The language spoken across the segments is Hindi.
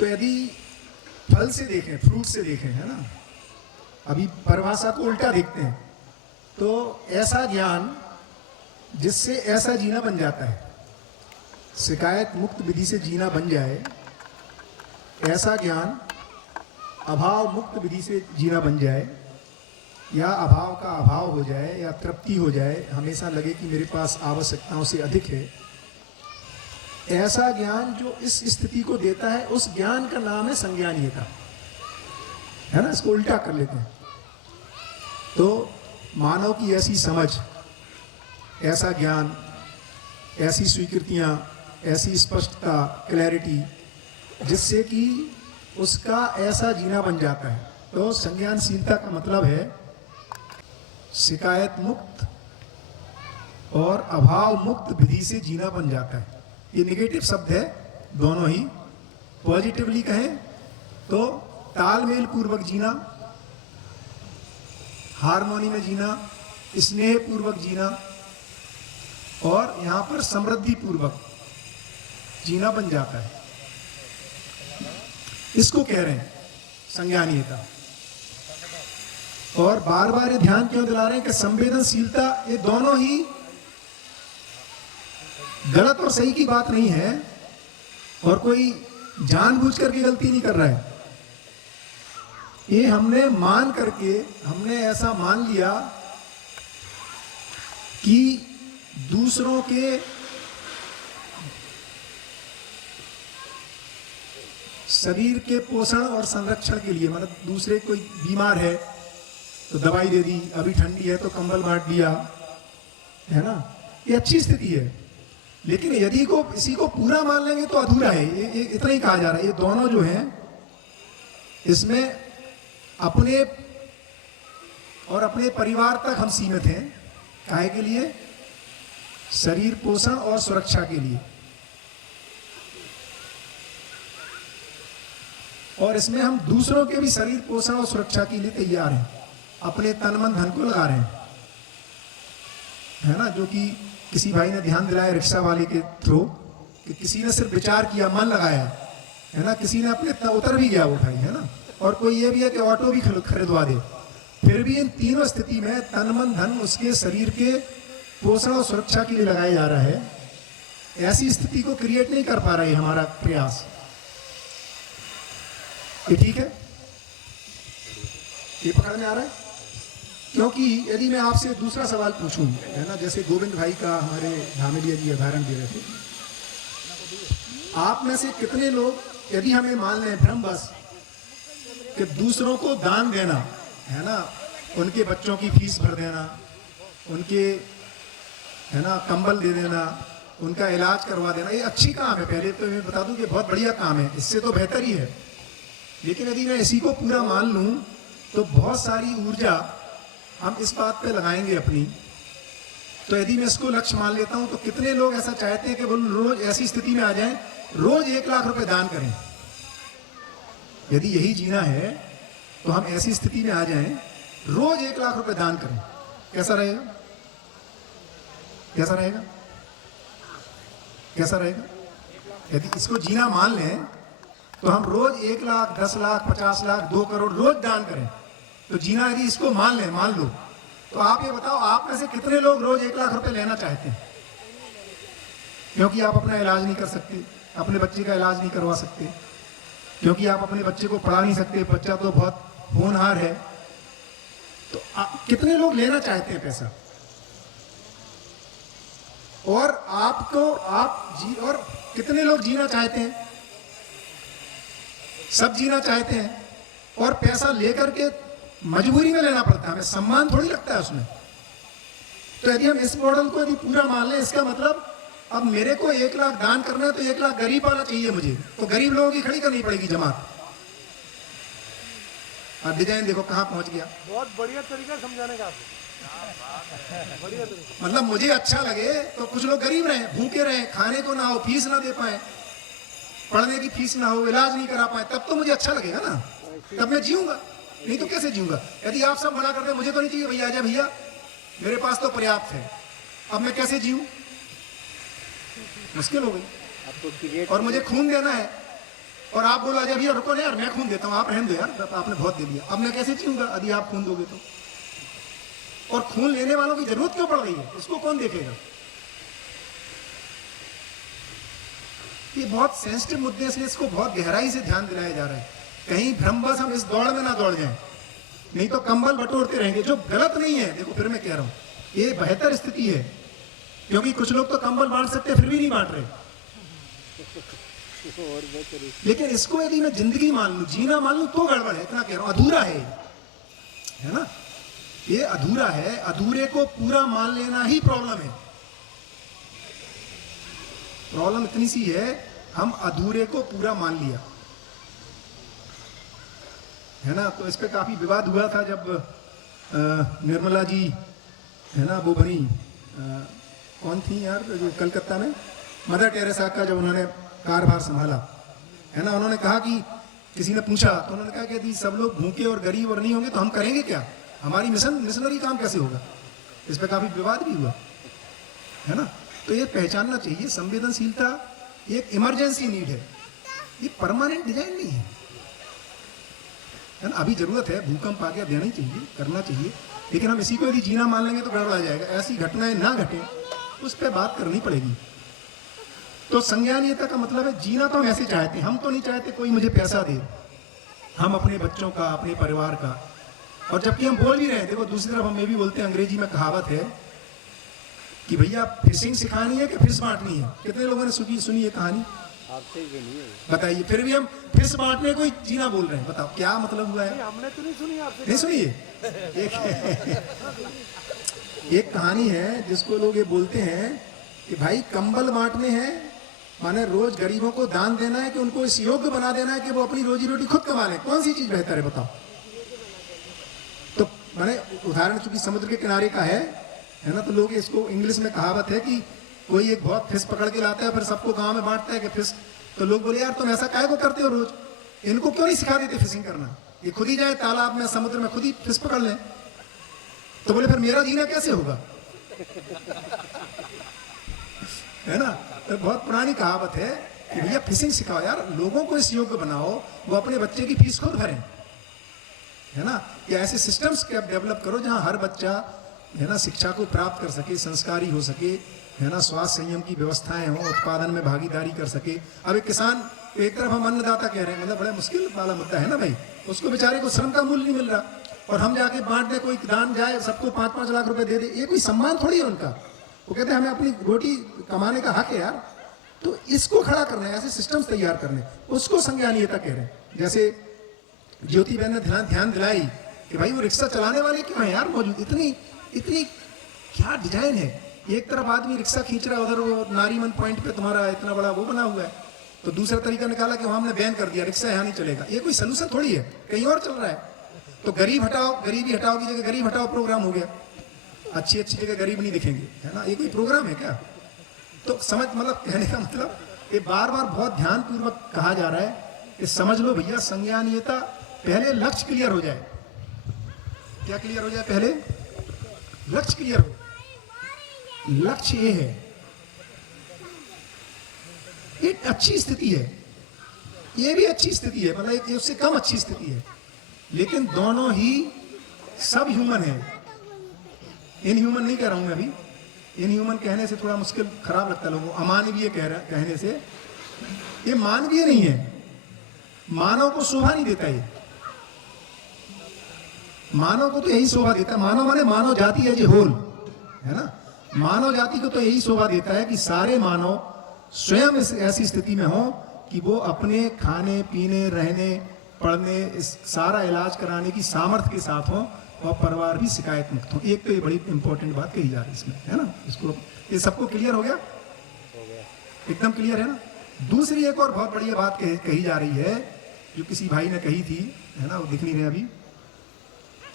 तो यदि फल से देखें, फ्रूट से देखें, है ना, अभी परिभाषा को उल्टा देखते हैं, तो ऐसा ज्ञान जिससे ऐसा जीना बन जाता है, शिकायत मुक्त विधि से जीना बन जाए, ऐसा ज्ञान अभाव मुक्त विधि से जीना बन जाए, या अभाव का अभाव हो जाए, या तृप्ति हो जाए, हमेशा लगे कि मेरे पास आवश्यकताओं से अधिक है, ऐसा ज्ञान जो इस स्थिति को देता है, उस ज्ञान का नाम है संज्ञानीयता, है ना। इसको उल्टा कर लेते हैं। तो मानव की ऐसी समझ, ऐसा ज्ञान, ऐसी स्वीकृतियां, ऐसी स्पष्टता, क्लैरिटी, जिससे कि उसका ऐसा जीना बन जाता है। तो संज्ञानशीलता का मतलब है शिकायत मुक्त और अभाव मुक्त विधि से जीना बन जाता है। ये नेगेटिव शब्द है दोनों ही। पॉजिटिवली कहें तो तालमेल पूर्वक जीना, हार्मोनी में जीना, स्नेह पूर्वक जीना, और यहां पर समृद्धि पूर्वक जीना बन जाता है। इसको कह रहे हैं संज्ञानीयता। और बार बार ये ध्यान क्यों दिला रहे हैं कि संवेदनशीलता, ये दोनों ही गलत और सही की बात नहीं है, और कोई जानबूझ करके गलती नहीं कर रहा है। ये हमने मान करके, हमने ऐसा मान लिया कि दूसरों के शरीर के पोषण और संरक्षण के लिए, मतलब दूसरे कोई बीमार है तो दवाई दे दी, अभी ठंडी है तो कंबल बांट दिया, है ना, ये अच्छी स्थिति है। लेकिन यदि को इसी को पूरा मान लेंगे तो अधूरा है। ये इतना ही कहा जा रहा है। ये दोनों जो हैं, इसमें अपने और अपने परिवार तक हम सीमित हैं। काहे के लिए? शरीर पोषण और सुरक्षा के लिए। और इसमें हम दूसरों के भी शरीर पोषण और सुरक्षा के लिए तैयार हैं, अपने तन मन धन को लगा रहे हैं, है ना। जो कि किसी भाई ने ध्यान दिलाया रिक्शा वाले के थ्रू, कि किसी ने सिर्फ विचार किया, मन लगाया, है ना, किसी ने अपने उतर भी गया वो भाई, है ना, और कोई ये भी है कि ऑटो भी खरीदवा दे। फिर भी इन तीनों स्थिति में तन मन धन उसके शरीर के पोषण और सुरक्षा के लिए लगाया जा रहा है। ऐसी स्थिति को क्रिएट नहीं कर पा रहा है हमारा प्रयास। ये ठीक है? ये पकड़ में आ रहा है? क्योंकि यदि मैं आपसे दूसरा सवाल पूछूं, है ना, जैसे गोविंद भाई का हमारे धामेलिया जी उदाहरण दे रहे थे, आप में से कितने लोग, यदि हमें मान लें भ्रमवश कि दूसरों को दान देना, है ना, उनके बच्चों की फीस भर देना, उनके, है ना, कंबल दे देना, उनका इलाज करवा देना, ये अच्छी काम है। पहले तो मैं बता दूं कि बहुत बढ़िया काम है, इससे तो बेहतर ही है। लेकिन यदि मैं इसी को पूरा मान लूं तो बहुत सारी ऊर्जा हम इस बात पे लगाएंगे अपनी। तो यदि मैं इसको लक्ष्य मान लेता हूं तो कितने लोग ऐसा चाहते हैं कि वो रोज ऐसी स्थिति में आ जाएं, रोज 1 लाख रुपए दान करें। यदि यही जीना है तो हम ऐसी स्थिति में आ जाएं, रोज 1 लाख रुपए दान करें। कैसा रहेगा? कैसा रहेगा? कैसा रहेगा? यदि इसको जीना मान लें तो हम रोज 1 लाख, 10 लाख, 50 लाख, 2 करोड़ रोज दान करें। तो जीना यदि इसको मान लें, मान लो, तो आप ये बताओ, आप में से कितने लोग रोज 1 लाख रुपए लेना चाहते हैं? क्योंकि आप अपना इलाज नहीं कर सकते, अपने बच्चे का इलाज नहीं करवा सकते, क्योंकि आप अपने बच्चे को पढ़ा नहीं सकते, बच्चा तो बहुत होनहार है। तो कितने लोग लेना चाहते हैं पैसा? और आपको और कितने लोग जीना चाहते हैं? सब जीना चाहते हैं, और पैसा लेकर के मजबूरी में लेना पड़ता है, हमें सम्मान थोड़ी लगता है उसमें। तो यदि हम इस मॉडल को यदि पूरा मान लें, इसका मतलब अब मेरे को 1 लाख दान करना है तो 1 लाख गरीब वाला चाहिए मुझे, तो गरीब लोगों की खड़ी करनी पड़ेगी जमात। और डिजाइन देखो कहां पहुंच गया। बहुत बढ़िया तरीका समझाने का, बढ़िया तरीका। मतलब मुझे अच्छा लगे तो कुछ लोग गरीब रहे, भूखे रहे, खाने को ना हो, फीस ना दे पाए, पढ़ने की फीस ना हो, इलाज नहीं करा पाए, तब तो मुझे अच्छा लगेगा ना, तब मैं जीऊंगा। नहीं तो कैसे जीऊंगा? यदि आप सब मना करते मुझे तो नहीं चाहिए भैया, आजा भैया, मेरे पास तो पर्याप्त है, अब मैं कैसे जीऊं? मुश्किल हो गई। और मुझे खून देना है, और आप बोला जब ये रुको ना यार, मैं खून देता हूं, आप रहने दो यार, आपने बहुत दे दिया, अब मैं कैसे जीऊंगा यदि आप खून दोगे तो। और खून लेने वालों की जरूरत क्यों पड़ रही है, इसको कौन देखेगा। ये बहुत सेंसिटिव मुद्दे, इसलिए इसको बहुत गहराई से ध्यान दिलाया जा रहा है। कहीं भ्रमबस हम इस दौड़ में ना दौड़ जाएं, नहीं तो कंबल बटोरते रहेंगे, जो गलत नहीं है। देखो फिर मैं कह रहा हूं, ये बेहतर स्थिति है, क्योंकि कुछ लोग तो कंबल बांट सकते फिर भी नहीं बांट रहे। लेकिन इसको यदि मैं जिंदगी मान लूं, जीना मान लूं, तो गड़बड़ है। इतना कह रहा हूं, अधूरा है ना, ये अधूरा है। अधूरे को पूरा मान लेना ही प्रॉब्लम है। प्रॉब्लम इतनी सी है, हम अधूरे को पूरा मान लिया, है ना। तो इस पे काफी विवाद हुआ था जब निर्मला जी, है ना, वो बनी, कौन थी यार जो कलकत्ता में, मदर टेरेसा का जब उन्होंने कार्यभार संभाला, है ना, उन्होंने कहा कि किसी ने पूछा तो उन्होंने कहा कि यदि सब लोग भूखे और गरीब और नहीं होंगे तो हम करेंगे क्या, हमारी मिशनरी काम कैसे होगा। इस पे काफी विवाद भी हुआ, है ना। तो ये पहचानना चाहिए, संवेदनशीलता एक इमरजेंसी नीड है, ये परमानेंट डिजाइन नहीं है ना। अभी जरूरत है, भूकंप आ गया, देना ही चाहिए, करना चाहिए, लेकिन हम इसी को यदि जीना मान लेंगे तो गड़बड़ा जाएगा। ऐसी घटनाएं ना घटे, उस पर बात करनी पड़ेगी। तो संज्ञानीयता का मतलब है जीना तो हम ऐसे चाहते हैं, हम तो नहीं चाहते कोई मुझे पैसा दे, हम अपने बच्चों का, अपने परिवार का। और जबकि हम बोल भी रहे हैं, देखो दूसरी तरफ हम ये भी बोलते हैं, अंग्रेजी में कहावत है कि भैया फिशिंग सिखानी है कि फिश बांटनी है। कितने लोगों ने सुनी ये कहानी, बताइए। फिर भी हम फिश बांटने को ही जीना बोल रहे हैं, बताओ क्या मतलब हुआ है। हमने तो नहीं सुनी आपसे, नहीं सुनिए, एक कहानी है जिसको लोग ये बोलते हैं कि भाई कंबल बांटने हैं, माने रोज गरीबों को दान देना है, कि उनको इस योग्य बना देना है कि वो अपनी रोजी रोटी खुद कमा लें। कौन सी चीज बेहतर है बताओ। तो माने उदाहरण चूंकि समुद्र के किनारे का है ना, तो लोग इसको इंग्लिश में कहावत है कि कोई एक बहुत फिश पकड़ के लाता है, फिर सबको गांव में बांटता है कि फिश। तो लोग बोले यार तुम ऐसा काहे को करते हो रोज, इनको क्यों नहीं सिखा देते फिशिंग करना, ये खुद ही जाए तालाब में, समुद्र में, खुद ही फिश पकड़ लें। तो बोले फिर मेरा जीना कैसे होगा, है ना। तो बहुत पुरानी कहावत है कि भैया फिशिंग सिखाओ यार, लोगों को इस योग्य बनाओ, वो अपने बच्चे की फीस खुद भरें, है ना। या ऐसे सिस्टम्स के डेवलप करो जहां हर बच्चा, है ना, शिक्षा को प्राप्त कर सके, संस्कारी हो सके, है ना, स्वास्थ्य संयम की व्यवस्थाएं हो, उत्पादन में भागीदारी कर सके। अब एक किसान, एक तरफ हम अन्नदाता कह रहे हैं, मतलब बड़ा मुश्किल वाला मुद्दा है ना भाई, उसको बेचारे को श्रम का मूल्य नहीं मिल रहा, और हम जाके बांट दे, कोई दान जाए, सबको 5-5 लाख रुपए दे दे, ये कोई सम्मान थोड़ी है उनका। वो कहते हैं हमें अपनी रोटी कमाने का हक है यार। तो इसको खड़ा करना है, ऐसे सिस्टम्स तैयार करने, उसको संज्ञानीयता कह रहे हैं। जैसे ज्योति बहन ने ध्यान दिलाई कि भाई वो रिक्शा चलाने वाले क्यों है यार मौजूद, इतनी क्या डिजाइन है। एक तरफ आदमी रिक्शा खींच रहा है, उधर वो नारीमन पॉइंट पे तुम्हारा इतना बड़ा वो बना हुआ है, तो दूसरा तरीका निकाला कि हमने बैन कर दिया, रिक्शा यहाँ नहीं चलेगा। ये कोई सोल्यूशन थोड़ी है, कहीं और चल रहा है। तो गरीबी हटाओ की जगह गरीब हटाओ प्रोग्राम हो गया, अच्छी जगह गरीब नहीं दिखेंगे, है ना। ये कोई प्रोग्राम है क्या। तो समझ, मतलब कहने का मतलब ये बार बार बहुत ध्यान पूर्वक कहा जा रहा है कि समझ लो भैया, संज्ञानीयता पहले लक्ष्य क्लियर हो जाए। क्या क्लियर हो जाए, पहले लक्ष्य क्लियर हो। लक्ष्य ये है, एक अच्छी स्थिति है, ये भी अच्छी स्थिति है, मतलब एक उससे कम अच्छी स्थिति है, लेकिन दोनों ही सब ह्यूमन है। इनह्यूमन नहीं कह रहा हूं मैं अभी, इनह्यूमन कहने से थोड़ा मुश्किल, खराब लगता है लोगों को। अमानवीय कहने से, ये मानवीय नहीं है, मानव को शोभा नहीं देता। ये मानव को तो यही शोभा देता है, मानव माने मानव जाति एज ए होल, है ना। मानव जाति को तो यही शोभा देता है कि सारे मानव स्वयं ऐसी स्थिति में हो कि वो अपने खाने पीने, रहने, पढ़ने, इस सारा इलाज कराने की सामर्थ्य के साथ हो, और परिवार भी शिकायत मुक्त हो। एक तो ये बड़ी इंपॉर्टेंट बात कही जा रही है इसमें, है ना। इसको, ये सबको क्लियर हो गया, एकदम क्लियर है ना। दूसरी एक और बहुत बढ़िया बात कही जा रही है, जो किसी भाई ने कही थी, है ना, वो दिख नहीं रहे अभी,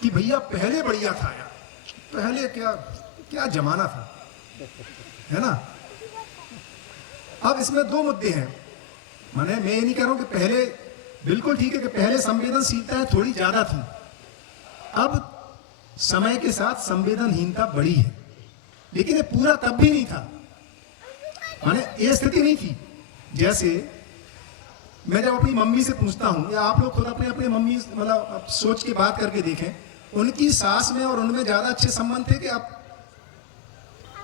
कि भैया पहले बढ़िया था यार, पहले क्या जमाना था, है ना। अब इसमें दो मुद्दे हैं, माने मैं ये नहीं कह रहा हूं कि पहले बिल्कुल ठीक है, कि पहले संवेदनशीलता थोड़ी ज्यादा थी, अब समय के साथ संवेदनहीनता बढ़ी है, लेकिन ये पूरा तब भी नहीं था, माने ये स्थिति नहीं थी। जैसे मैं जब अपनी मम्मी से पूछता हूँ, या आप लोग खुद अपने अपने मम्मी मतलब आप सोच के बात करके देखें, उनकी सास में और उनमें ज्यादा अच्छे संबंध थे कि अब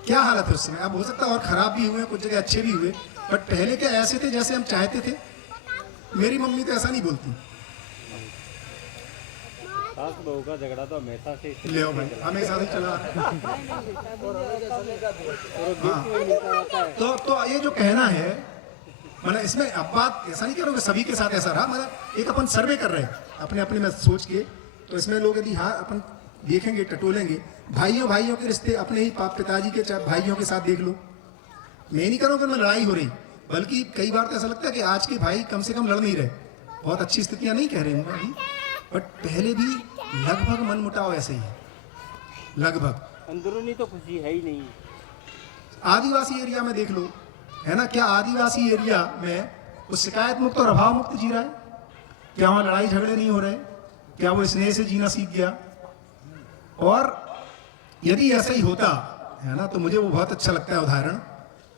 क्या हालत है उस समय। अब हो सकता है और खराब भी हुए, कुछ जगह अच्छे भी हुए, बट पहले क्या ऐसे थे जैसे हम चाहते थे? मेरी मम्मी तो ऐसा नहीं बोलती। सास बहू का झगड़ा तो हमेशा से ले भाई, हमेशा से चला। तो ये जो कहना है, मतलब इसमें अब बात ऐसा नहीं कह रहा हूँ कि सभी के साथ ऐसा रहा, मतलब एक अपन सर्वे कर रहे हैं अपने अपने में सोच के। तो इसमें लोग यदि हाँ अपन देखेंगे, टटोलेंगे, भाइयों भाइयों के रिश्ते अपने ही पिताजी के भाइयों के साथ देख लो। मैं नहीं कह रहा हूँ कि उनमें लड़ाई हो रही, बल्कि कई बार तो ऐसा लगता है कि आज के भाई कम से कम लड़ नहीं रहे। बहुत अच्छी स्थितियां नहीं कह रहे हूँ अभी, बट पहले भी लगभग मनमुटाव ऐसे ही है, लगभग। अंदरूनी तो खुशी है ही नहीं। आदिवासी एरिया में देख लो, है ना, क्या आदिवासी एरिया में वो शिकायत मुक्त और अभाव मुक्त जी रहा है? क्या वहां लड़ाई झगड़े नहीं हो रहे? क्या वो स्नेह से जीना सीख गया? और यदि ऐसा ही होता है ना, तो मुझे वो बहुत अच्छा लगता है उदाहरण।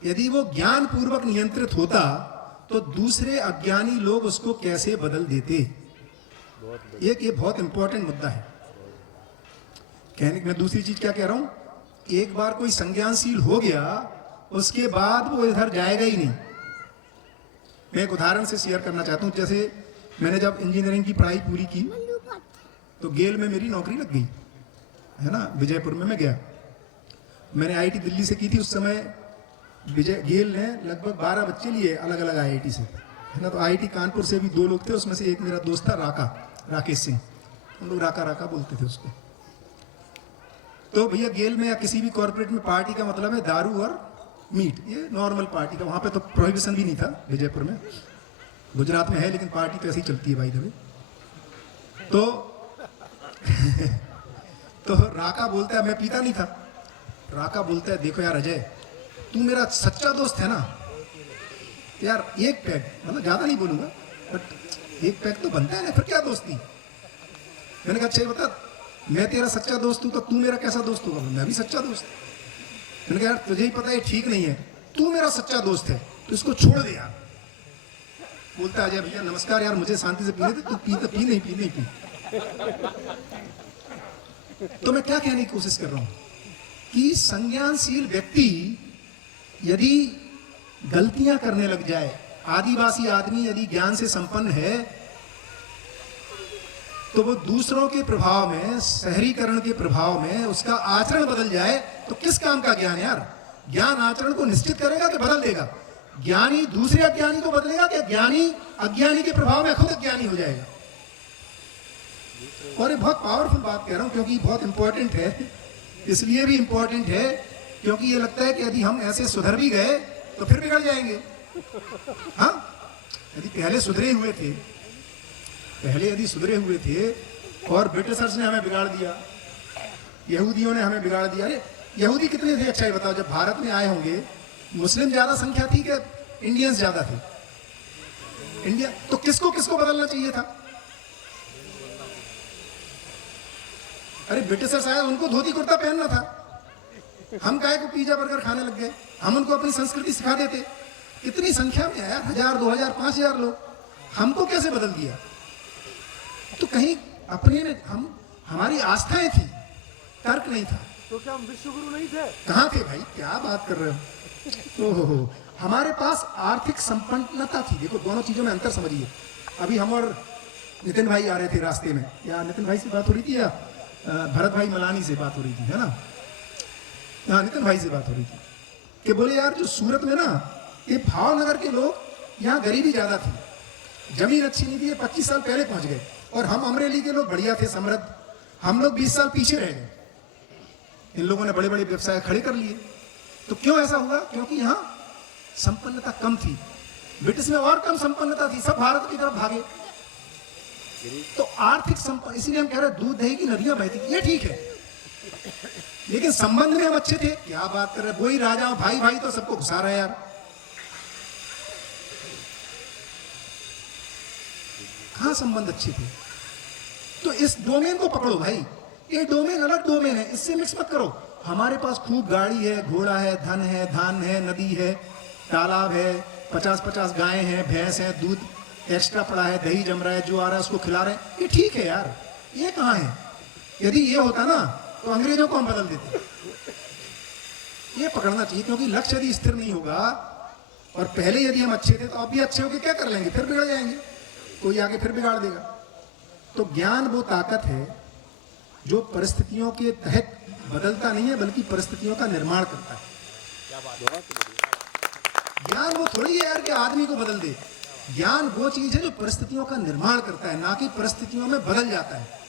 यदि वो ज्ञान पूर्वक नियंत्रित होता तो दूसरे अज्ञानी लोग उसको कैसे बदल देते? एक ये बहुत इंपॉर्टेंट मुद्दा है। कहने मैं दूसरी चीज क्या कह रहा हूं, एक बार कोई संज्ञानशील हो गया उसके बाद वो इधर जाएगा ही नहीं। मैं एक उदाहरण से शेयर करना चाहता हूं। जैसे मैंने जब इंजीनियरिंग की पढ़ाई पूरी की तो गेल में मेरी नौकरी लग गई, है ना, विजयपुर में मैं गया। मैंने आईआईटी दिल्ली से की थी। उस समय गेल ने लगभग 12 बच्चे लिए अलग अलग आईआईटी से, है ना। तो आईआईटी कानपुर से भी 2 लोग थे, उसमें से एक मेरा दोस्त था राकेश सिंह, हम लोग राका बोलते थे उसको। तो भैया गेल में या किसी भी कॉर्पोरेट में पार्टी का मतलब है दारू और मीट, ये नॉर्मल पार्टी का। वहां पे तो प्रोहिबिशन भी नहीं था विजयपुर में, गुजरात में है, लेकिन पार्टी तो ऐसी चलती है भाई दबे। तो तो राका बोलता है, मैं पीता नहीं था, राका बोलता है देखो यार अजय, तू मेरा सच्चा दोस्त है ना यार, एक पैक, मतलब ज्यादा नहीं बोलूंगा, बट एक पैक तो बनता है ना, फिर क्या दोस्ती। मैंने कहा अच्छा बता, मैं तेरा सच्चा दोस्त हूं तो तू मेरा कैसा दोस्त होगा? मैं भी सच्चा दोस्त। मैंने कहा यार तुझे ही पता है ठीक नहीं है, तू मेरा सच्चा दोस्त है तो इसको छोड़ दे यार। बोलता अजय भैया नमस्कार यार, मुझे शांति से पीने दे, तू पी तो पी, नहीं पी नहीं पी। तो मैं क्या कहने की कोशिश कर रहा हूं कि संज्ञानशील व्यक्ति यदि गलतियां करने लग जाए, आदिवासी आदमी यदि ज्ञान से संपन्न है तो वो दूसरों के प्रभाव में, शहरीकरण के प्रभाव में उसका आचरण बदल जाए तो किस काम का ज्ञान यार? ज्ञान आचरण को निश्चित करेगा कि बदल देगा? ज्ञानी दूसरे अज्ञानी को बदलेगा कि ज्ञानी अज्ञानी के प्रभाव में खुद अज्ञानी हो जाएगा? और ये बहुत पावरफुल बात कह रहा हूं क्योंकि बहुत इंपॉर्टेंट है। इसलिए भी इंपॉर्टेंट है क्योंकि ये लगता है कि यदि हम ऐसे सुधर भी गए तो फिर बिगड़ जाएंगे। हाँ, यदि पहले सुधरे हुए थे, पहले यदि सुधरे हुए थे और ब्रिटिशर्स ने हमें बिगाड़ दिया, यहूदियों ने हमें बिगाड़ दिया। अरे यहूदी कितने थे अच्छा ये बताओ? जब भारत में आए होंगे मुस्लिम ज्यादा संख्या थी कि इंडियंस ज्यादा थे? इंडिया। तो किसको किसको बदलना चाहिए था? अरे ब्रिटिशर्स आए, उनको धोती कुर्ता पहनना था, हम काहे को पिज्जा बर्गर खाने लग गए? हम उनको अपनी संस्कृति सिखा देते। इतनी संख्या में आया, 1000 2000 5000 लोग, हमको कैसे बदल दिया? तो कहीं अपने में हमारी आस्थाएं थी, तर्क नहीं था। तो क्या हम विश्व गुरु नहीं थे? कहाँ थे भाई, क्या बात कर रहे हो? ओहो, हमारे पास आर्थिक संपन्नता थी। देखो दोनों चीजों में अंतर समझिए। अभी हम और नितिन भाई आ रहे थे रास्ते में, या नितिन भाई से बात हो रही थी या भरत भाई मलानी से बात हो रही थी, है ना? हाँ, नितिन भाई से बात हो रही थी कि बोले यार जो सूरत में ना, ये भावनगर के लोग, यहाँ गरीबी ज्यादा थी, जमीन अच्छी नहीं थी, ये 25 साल पहले पहुंच गए, और हम अमरेली के लोग बढ़िया थे, समृद्ध, हम लोग 20 साल पीछे रह गए। इन लोगों ने बड़े बड़े व्यवसाय खड़े कर लिए। तो क्यों ऐसा हुआ? क्योंकि यहाँ संपन्नता कम थी, ब्रिटिश में और कम संपन्नता थी, सब भारत की तरफ भागे। तो आर्थिक संपन्न, इसीलिए हम कह रहे हैं दूध दही की नदियां बहती, ये ठीक है, लेकिन संबंध में हम अच्छे थे। क्या बात कर रहे हैं, वही राजा भाई भाई तो सबको घुसा रहे यार। कहां संबंध अच्छे थे? तो इस डोमेन को पकड़ो भाई, ये डोमेन अलग डोमेन है, इससे मिक्स मत करो। हमारे पास खूब गाड़ी है, घोड़ा है, धन है, धान है, नदी है, तालाब है, 50-50 गायें हैं, भैंस है, दूध, एक्स्ट्रा पड़ा है, दही जम रहा है, जो आ रहा है उसको खिला रहे हैं, ये ठीक है यार, ये कहाँ है? यदि ये होता ना तो अंग्रेजों को हम बदल देते। ये पकड़ना चाहिए, क्योंकि लक्ष्य यदि स्थिर नहीं होगा और पहले यदि हम अच्छे थे तो अब भी अच्छे होके क्या कर लेंगे, फिर बिगड़ जाएंगे, कोई आगे फिर बिगाड़ देगा। तो ज्ञान वो ताकत है जो परिस्थितियों के तहत बदलता नहीं है बल्कि परिस्थितियों का निर्माण करता है। ज्ञान वो थोड़ी है यार कि आदमी को बदल दे। ज्ञान वो चीज है जो परिस्थितियों का निर्माण करता है, ना कि परिस्थितियों में बदल जाता है।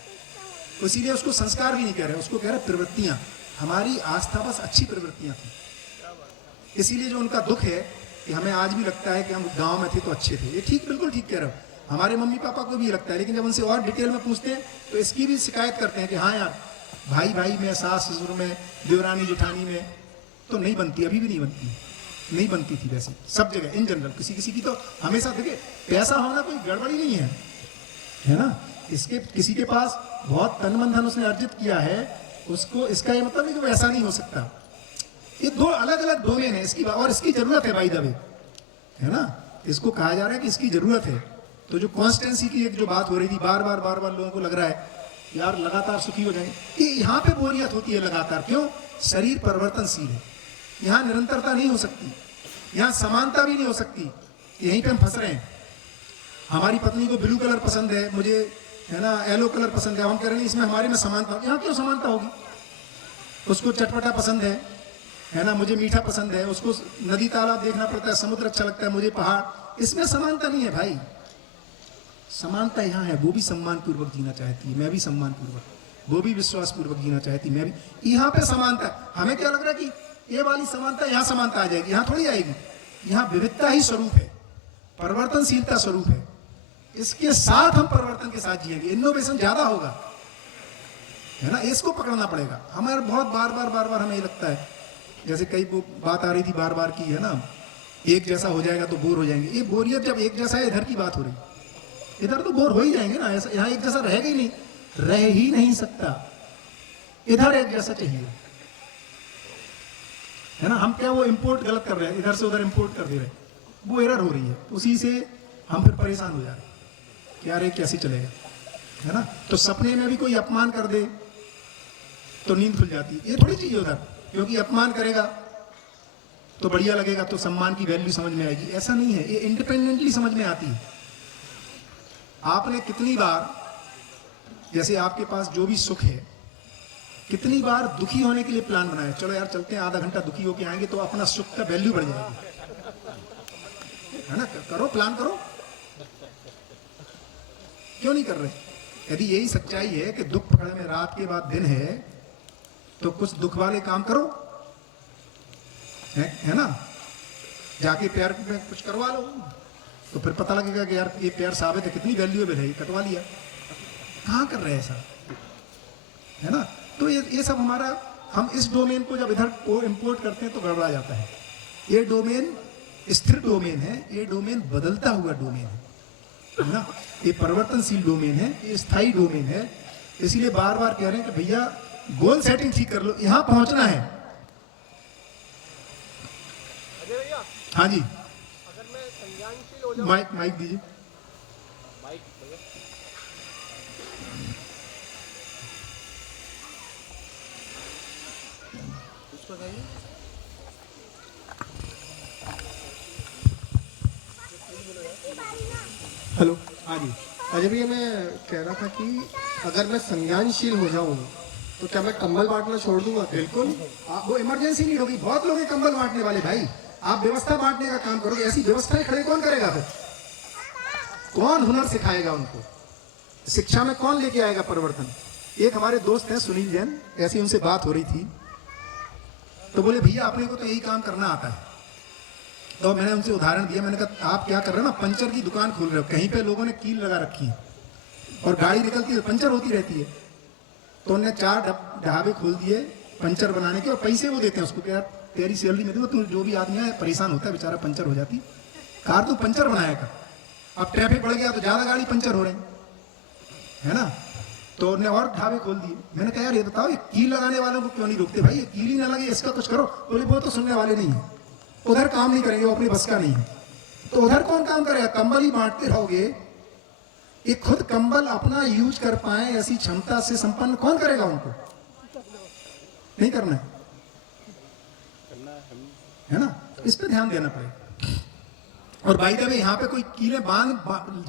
तो इसीलिए उसको संस्कार भी नहीं कह रहे, उसको कह रहे प्रवृत्तियां। हमारी आस्था बस अच्छी प्रवृत्तियां थी। इसीलिए जो उनका दुख है कि हमें आज भी लगता है कि हम गांव में थे तो अच्छे थे, ये ठीक, बिल्कुल ठीक कह रहे हो। हमारे मम्मी पापा को भी लगता है, लेकिन जब उनसे और डिटेल में पूछते हैं तो इसकी भी शिकायत करते हैं कि हाँ यार, भाई भाई में, सास ससुर में, देवरानी जेठानी में तो नहीं बनती, अभी भी नहीं बनती, नहीं बनती थी वैसे सब जगह इन जनरल। किसी किसी की तो हमेशा देखिए, पैसा होना कोई गड़बड़ी नहीं है ना। इसके किसी के पास बहुत तन मन धन उसने अर्जित किया है, उसको इसका ये मतलब नहीं कि वो ऐसा नहीं हो सकता। ये दो अलग अलग डोमेन है इसकी, और इसकी जरूरत है बाय द वे, है ना। इसको कहा जा रहा है कि इसकी जरूरत है। तो जो कॉन्स्टेंसी की एक जो बात हो रही थी, बार बार लोगों को लग रहा है यार लगातार सुखी हो जाएंगे, कि यहाँ पे बोरियत होती है लगातार। क्यों? शरीर परिवर्तनशील है, यहाँ निरंतरता नहीं हो सकती, यहाँ समानता भी नहीं हो सकती। यहीं पे हम फंस रहे हैं। हमारी पत्नी को ब्लू कलर पसंद है, मुझे है ना येलो कलर पसंद है, हम कह रहे हैं इसमें हमारे में समानता। यहाँ क्यों समानता होगी? उसको चटपटा पसंद है ना, मुझे मीठा पसंद है, उसको नदी तालाब देखना पड़ता है, समुद्र अच्छा लगता है, मुझे पहाड़। इसमें समानता नहीं है भाई। समानता यहाँ है, वो भी सम्मान पूर्वक जीना चाहती है, मैं भी सम्मान पूर्वक, वो भी विश्वास पूर्वक जीना चाहती, मैं भी। यहाँ पे समानता। हमें क्या लग रहा है कि ये वाली समानता, यहाँ समानता आ जाएगी, यहाँ थोड़ी आएगी। यहाँ विविधता ही स्वरूप है, परिवर्तनशीलता स्वरूप है। इसके साथ हम परिवर्तन के साथ जिएंगे, इनोवेशन ज्यादा होगा, है ना। इसको पकड़ना पड़ेगा। हमारे बहुत बार हमें लगता है, जैसे कई बात आ रही थी बार की, है ना, एक जैसा हो जाएगा तो बोर हो जाएंगे। ये बोरियत जब एक जैसा है, इधर की बात हो रही, इधर तो बोर हो ही जाएंगे ना। ऐसा यहाँ एक जैसा रहेगा ही नहीं, रह ही नहीं सकता। इधर एक जैसा चाहिए, है ना। हम क्या वो इंपोर्ट गलत कर रहे हैं, इधर से उधर इंपोर्ट कर दे रहे हैं, वो एरर हो रही है। उसी से हम फिर परेशान हो जा रहे हैं कि यार ये कैसे चलेगा, है ना। तो सपने में भी कोई अपमान कर दे तो नींद खुल जाती है, ये थोड़ी चाहिए उधर। क्योंकि अपमान करेगा तो बढ़िया लगेगा, तो सम्मान की वैल्यू समझ में आएगी, ऐसा नहीं है। ये इंडिपेंडेंटली समझ में आती है। आपने कितनी बार, जैसे आपके पास जो भी सुख है, कितनी बार दुखी होने के लिए प्लान बनाया, चलो यार चलते हैं, आधा घंटा दुखी होके आएंगे तो अपना सुख का वैल्यू बढ़ जाएगी, है ना। करो, प्लान करो, क्यों नहीं कर रहे? यदि यही सच्चाई है कि दुख पकड़ने में रात के बाद दिन है, तो कुछ दुख वाले काम करो, है ना। जाके प्यार में कुछ करवा लो, तो फिर पता लगेगा कि यार ये प्यार साबित है, कितनी वैल्यूएबल है, ये कटवा लिया। कहाँ कर रहे हैं ऐसा, है ना। तो ये सब हमारा, हम इस डोमेन को जब इधर को इंपोर्ट करते हैं तो गड़बड़ा जाता है। ये डोमेन स्थिर डोमेन है, ये डोमेन बदलता हुआ डोमेन है ना। ये परिवर्तनशील डोमेन है, ये स्थायी डोमेन है। इसीलिए बार कह रहे हैं कि भैया गोल सेटिंग ठीक कर लो, यहां पहुंचना है। अजय भैया, हाँ जी, अगर मैं संज्ञानशील हो जाऊं, माइक दीजिए। माइक भैया, कुछ बताइए। हेलो, हाँ जी। अजय भैया, मैं कह रहा था कि अगर मैं संज्ञानशील हो जाऊं तो क्या मैं कंबल बांटना छोड़ दूंगा? बिल्कुल, वो इमरजेंसी नहीं होगी। बहुत लोग हैं कंबल बांटने वाले भाई, आप व्यवस्था बांटने का काम करोगे। ऐसी व्यवस्थाएं खड़े कौन करेगा? फिर कौन हुनर सिखाएगा उनको? शिक्षा में कौन लेके आएगा परिवर्तन? एक हमारे दोस्त हैं सुनील जैन, ऐसी उनसे बात हो रही थी, तो बोले भैया अपने को तो यही काम करना आता है। तो मैंने उनसे उदाहरण दिया, मैंने कहा आप क्या कर रहे हो ना, पंचर की दुकान खोल रहे हो, कहीं पे लोगों ने कील लगा रखी है और गाड़ी निकलती है पंचर होती रहती है। तो उन्होंने 4 ढाबे खोल दिए पंचर बनाने के, और पैसे वो देते हैं उसको, यार तेरी सैलरी में दो, तू जो भी आदमी है परेशान होता है बेचारा, पंचर हो जाती कार, तो पंचर बनाया कर। अब ट्रैफिक बढ़ गया तो ज्यादा गाड़ी पंचर हो रही है ना। तो उन्होंने और ढाबे खोल दिए। मैंने कहा यार ये बताओ, ये कील लगाने वालों को क्यों नहीं रोकते भाई? ये कील ही ना लगे, इसका कुछ करो। बोले वो तो सुनने वाले नहीं है, उधर काम नहीं करेंगे, वो अपनी बस का नहीं है। तो उधर कौन काम करेगा? कंबल ही बांटते रहोगे, एक खुद कंबल अपना यूज कर पाए ऐसी क्षमता से संपन्न कौन करेगा? उनको नहीं करना है ना, इस पे ध्यान देना पड़ेगा। और बाई द वे यहाँ पे कोई कीले बांध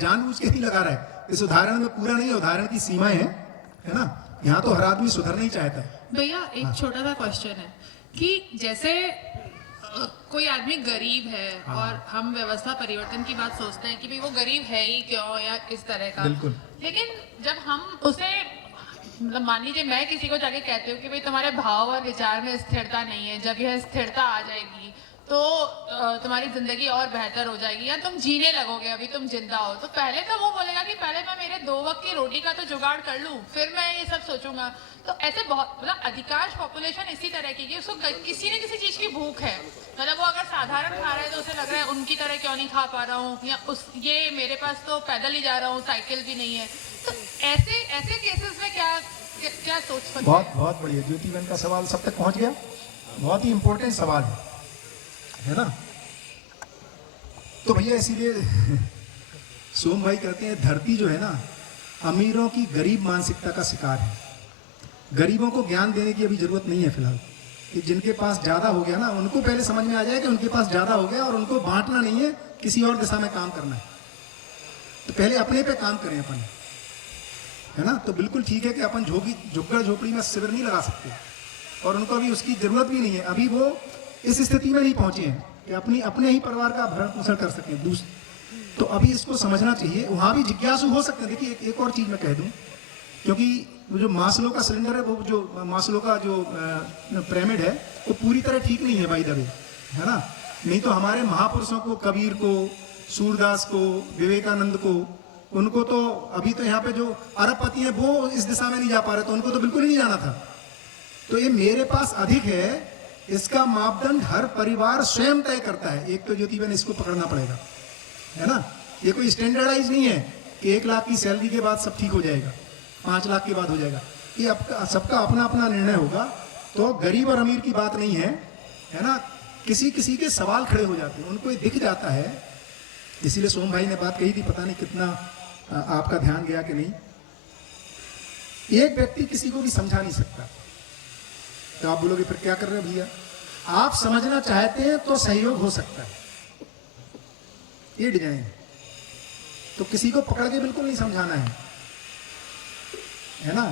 जानबूझ के नहीं लगा रहा है, इस उदाहरण में पूरा नहीं है, उदाहरण की सीमाएं हैं, है ना। यहाँ तो हर आदमी सुधरना ही चाहता है। भैया एक छोटा सा क्वेश्चन है कि जैसे कोई आदमी गरीब है और हम व्यवस्था परिवर्तन की बात सोचते हैं कि भाई वो गरीब है ही क्यों या इस तरह का, बिल्कुल। लेकिन जब हम उसे मतलब मान लीजिए मैं किसी को जाके कहती हूँ कि भाई तुम्हारे भाव और विचार में स्थिरता नहीं है, जब यह स्थिरता आ जाएगी तो तुम्हारी जिंदगी और बेहतर हो जाएगी या तुम जीने लगोगे, अभी तुम जिंदा हो, तो पहले तो वो बोलेगा कि पहले मैं मेरे 2 वक्त की रोटी का तो जुगाड़ कर लूं, फिर मैं ये सब सोचूंगा। तो ऐसे बहुत मतलब अधिकांश पॉपुलेशन इसी तरह की कि उसको किसी न किसी चीज की भूख है, मतलब वो अगर साधारण खा रहा है तो उसे लग रहा है उनकी तरह क्यों नहीं खा पा रहा हूँ, या ये मेरे पास तो पैदल ही जा रहा हूँ, साइकिल भी नहीं है। तो ऐसे ऐसे केसेस में क्या सोच सकते हैं? बहुत बढ़िया, ज्योति बहन का सवाल सब तक पहुंच गया, बहुत ही इंपॉर्टेंट सवाल है ना। तो भैया इसीलिए सोम भाई कहते हैं धरती जो है ना अमीरों की गरीब मानसिकता का शिकार है। गरीबों को ज्ञान देने की अभी जरूरत नहीं है फिलहाल, कि जिनके पास ज्यादा हो गया ना उनको पहले समझ में आ जाए कि उनके पास ज्यादा हो गया और उनको बांटना नहीं है, किसी और दिशा में काम करना है। तो पहले अपने पे काम करें अपन, है ना। तो बिल्कुल ठीक है कि अपन झुग्गड़ झोपड़ी में शिविर नहीं लगा सकते और उनको अभी उसकी जरूरत भी नहीं है। अभी वो इस स्थिति में नहीं पहुंचे हैं कि अपने ही परिवार का भरण पोषण कर सकें। तो अभी इसको समझना चाहिए। वहां भी जिज्ञासु हो सकते हैं। देखिए एक और चीज मैं कह दूं, क्योंकि वो जो मास्लो का सिलेंडर है, वो जो मास्लो का जो पिरामिड है वो पूरी तरह ठीक नहीं है भाई दबे, है ना। नहीं तो हमारे महापुरुषों को, कबीर को, सूरदास को, विवेकानंद को, उनको तो अभी तो यहाँ पे जो अरबपति है वो इस दिशा में नहीं जा पा रहे, तो उनको तो बिल्कुल ही नहीं जाना था। तो ये मेरे पास अधिक है, इसका मापदंड हर परिवार स्वयं तय करता है। एक तो ज्योति बहन इसको पकड़ना पड़ेगा, है ना। ये कोई स्टैंडर्डाइज नहीं है कि 1 लाख की सैलरी के बाद सब ठीक हो जाएगा, 5 लाख के बाद हो जाएगा। ये सबका अपना अपना निर्णय होगा। तो गरीब और अमीर की बात नहीं है, है ना। किसी किसी के सवाल खड़े हो जाते हैं, उनको ये दिख जाता है। इसीलिए सोम भाई ने बात कही थी, पता नहीं कितना आपका ध्यान गया कि नहीं। एक व्यक्ति किसी को भी समझा नहीं सकता। तो आप बोलोगे फिर क्या कर रहे हो भैया? आप समझना चाहते हैं तो सहयोग हो सकता है, ये डिजाइन है। तो किसी को पकड़ के बिल्कुल नहीं समझाना है ना।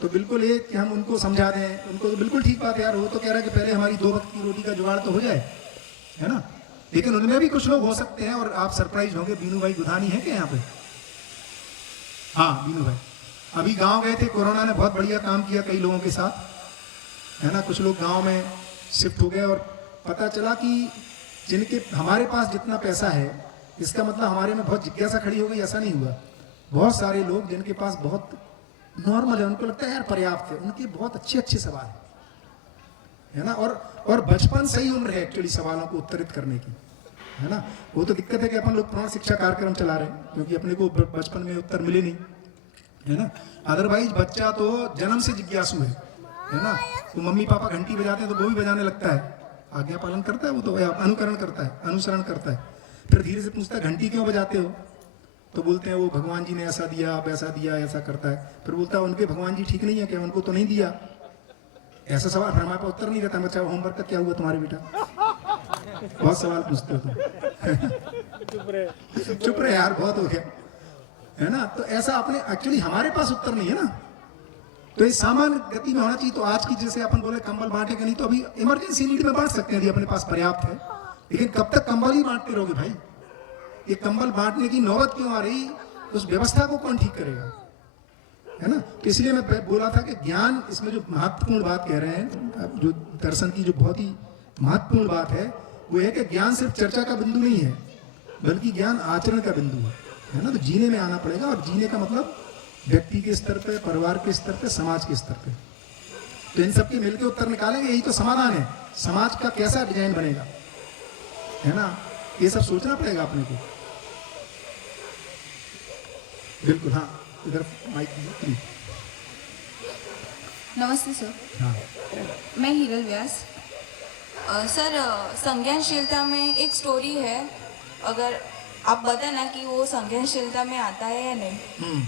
तो बिल्कुल ये कि हम उनको समझा दें, उनको तो बिल्कुल ठीक बात है यार। वो तो कह रहा है कि पहले हमारी 2 वक्त की रोटी का जुगाड़ तो हो जाए, है ना। लेकिन उनमें भी कुछ लोग हो सकते हैं और आप सरप्राइज होंगे। बीनू भाई गुधानी है क्या यहाँ पे? हाँ बीनू भाई अभी गांव गए थे, कोरोना ने बहुत बढ़िया काम किया कई लोगों के साथ, है ना। कुछ लोग गांव में शिफ्ट हो गए और पता चला कि जिनके हमारे पास जितना पैसा है, इसका मतलब हमारे में बहुत जिज्ञासा खड़ी हो गई। ऐसा नहीं हुआ। बहुत सारे लोग जिनके पास बहुत नॉर्मल है, उनको लगता है यार पर्याप्त है, उनके बहुत अच्छे अच्छे सवाल है ना। और बचपन सही उम्र है एक्चुअली सवालों को उत्तरित करने की, है ना। वो तो दिक्कत है कि अपन लोग प्रौढ़ शिक्षा कार्यक्रम चला रहे हैं, क्योंकि अपने को बचपन में उत्तर मिले नहीं, है ना। अदरवाइज बच्चा तो जन्म से जिज्ञासु है ना। तो मम्मी पापा घंटी बजाते हैं तो वो भी बजाने लगता है, आज्ञा पालन करता है, वो तो अनुकरण करता है, अनुसरण करता है। फिर धीरे से पूछता है घंटी क्यों बजाते हो? तो बोलते हैं वो भगवान जी ने ऐसा दिया, वैसा दिया, ऐसा करता है। फिर बोलता है उनके भगवान जी ठीक नहीं है क्या? उनको तो नहीं दिया। ऐसा सवाल फिर हमारे पास उत्तर नहीं रहता। बच्चा होमवर्क का क्या हुआ तुम्हारे बेटा? बहुत सवाल पूछते हो तुम। चुप रहे यार, बहुत हो गया, है ना। तो ऐसा अपने एक्चुअली हमारे पास उत्तर नहीं है ना। तो ये सामान्य गति में होना चाहिए। तो आज की जैसे अपन बोले कंबल बांटे कि नहीं, तो अभी इमरजेंसी नीड में बांट सकते हैं यदि अपने पास पर्याप्त है। लेकिन कब तक कंबल ही बांटते रहोगे भाई? ये कंबल बांटने की नौबत क्यों आ रही? उस व्यवस्था को कौन ठीक करेगा, है ना। तो इसलिए मैं बोला था कि ज्ञान, इसमें जो महत्वपूर्ण बात कह रहे हैं, जो दर्शन की जो बहुत ही महत्वपूर्ण बात है, वो है कि ज्ञान सिर्फ चर्चा का बिंदु नहीं है, बल्कि ज्ञान आचरण का बिंदु है ना। तो जीने में आना पड़ेगा, और जीने का मतलब व्यक्ति के स्तर पे, परिवार के स्तर पे, समाज के स्तर पे। तो इन सबके मिलकर उत्तर निकालेंगे, यही तो समाधान है। समाज का कैसा डिजाइन बनेगा, है ना, ये सब सोचना पड़ेगा अपने को। बिल्कुल। हाँ इधर माइक प्लीज। नमस्ते सर। हाँ मैं हीरल व्यास। सर संज्ञानशीलता में एक स्टोरी है अगर आप बताए ना कि वो संज्ञानशीलता में आता है या नहीं।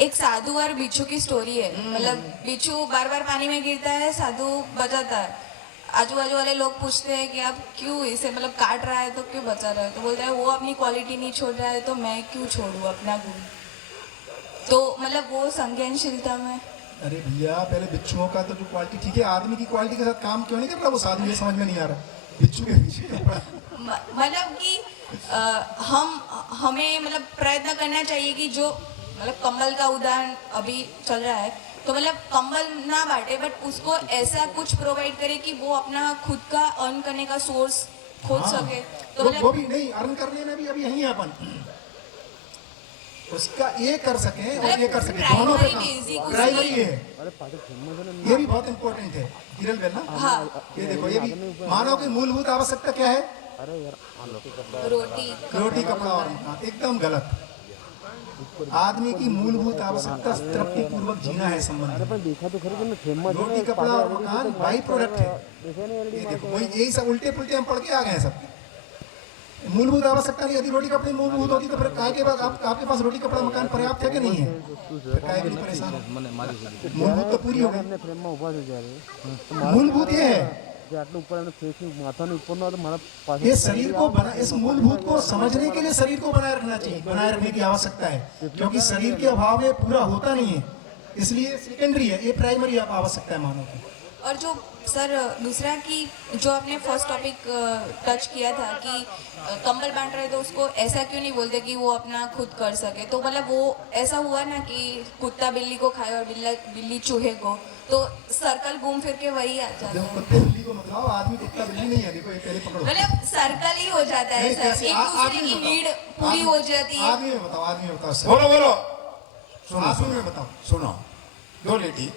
एक साधु और बिच्छू की स्टोरी है। मतलब बिच्छू बार बार पानी में गिरता है, साधु बचाता है। आजू बाजू वाले लोग पूछते हैं कि आप क्यों इसे मतलब काट रहा है तो क्यों बचा रहा है, तो बोलता है वो अपनी क्वालिटी नहीं छोड़ रहा है तो मैं क्यों छोड़ूं अपना गुण। तो मतलब वो संज्ञानशीलता में। अरे भैया पहले बिच्छुओं का तो जो क्वालिटी ठीक है, आदमी की क्वालिटी के साथ काम क्यों नहीं कर रहा वो साधु, ये समझ में नहीं आ रहा। बिच्छू के पीछे क्यों पड़ा? मतलब कि हमें मतलब प्रयत्न करना चाहिए कि जो मतलब कंबल का उदाहरण अभी चल रहा है, तो मतलब कंबल ना बांटे बट उसको ऐसा कुछ प्रोवाइड करे कि वो अपना खुद का अर्न करने का सोर्स खोज सके। तो वो मतलब भी नहीं, अर्न करने में भी अभी यही है अपन, उसका ये कर सके और ये कर सके, दोनों पे काम। प्राइमरी ये है, ये भी बहुत इंपॉर्टेंट है किरण बेल ना। हाँ, ये देखो, ये भी मानव की मूलभूत आवश्यकता क्या है? रोटी कपड़ा और मकान। एकदम गलत। आदमी की मूलभूत आवश्यकता तृप्ति पूर्वक जीना है संबंध। रोटी कपड़ा और मकान बाई प्रोडक्ट है। ये देखो वही, यही सब उल्टे पुल्टे हम पढ़ के आ गए हैं सब। मूलभूत आवश्यकता की यदि रोटी कपड़े मूलभूत होती तो फिर काय के बाद आपके पास रोटी कपड़ा मकान पर्याप्त है कि नहीं है? फिर काय के लिए परेशान? मूलभूत तो पूरी हो गई। मूलभूत ये है, ये शरीर को बना, इस मूलभूत को समझने के लिए शरीर को बनाए रखना चाहिए, बनाए रखने की आवश्यकता है, क्योंकि शरीर के अभाव में पूरा होता नहीं है, इसलिए सेकेंडरी है, ये प्राइमरी आवश्यकता है मानव की। और जो सर दूसरा कि जो आपने फर्स्ट टॉपिक टच किया था कि कंबल बांट रहे तो उसको ऐसा क्यों नहीं बोलते कि वो अपना खुद कर सके, तो मतलब वो ऐसा हुआ ना कि कुत्ता बिल्ली को खाए और बिल्ली चूहे को, तो सर्कल घूम फिर के वही आ जाता है। कुत्ते बिल्ली को मत लाओ, आदमी कुत्ता बिल्ली नहीं है। देखो ये पहले पकड़ो, मतलब सर्कल ही हो जाता है सर, एक दूसरे की नीड पूरी हो जाती है। आदमी में बताओ, आदमी में बताओ, बोलो बोलो। आदमी में बताओ। सुनो दो लेडी,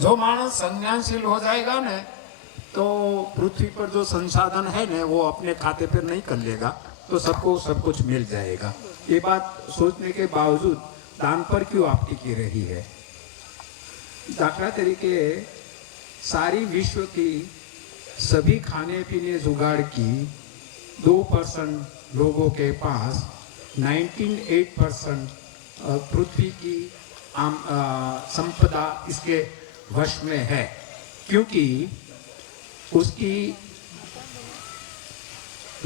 जो मानस संज्ञानशील हो जाएगा न तो पृथ्वी पर जो संसाधन है न वो अपने खाते पर नहीं कर लेगा, तो सबको सब कुछ मिल जाएगा। ये बात सोचने के बावजूद दान पर क्यों आप टिकी रही है? दाखला तरीके सारी विश्व की सभी खाने पीने जुगाड़ की 2% लोगों के पास 98% पृथ्वी की संपदा इसके वश में है, क्योंकि उसकी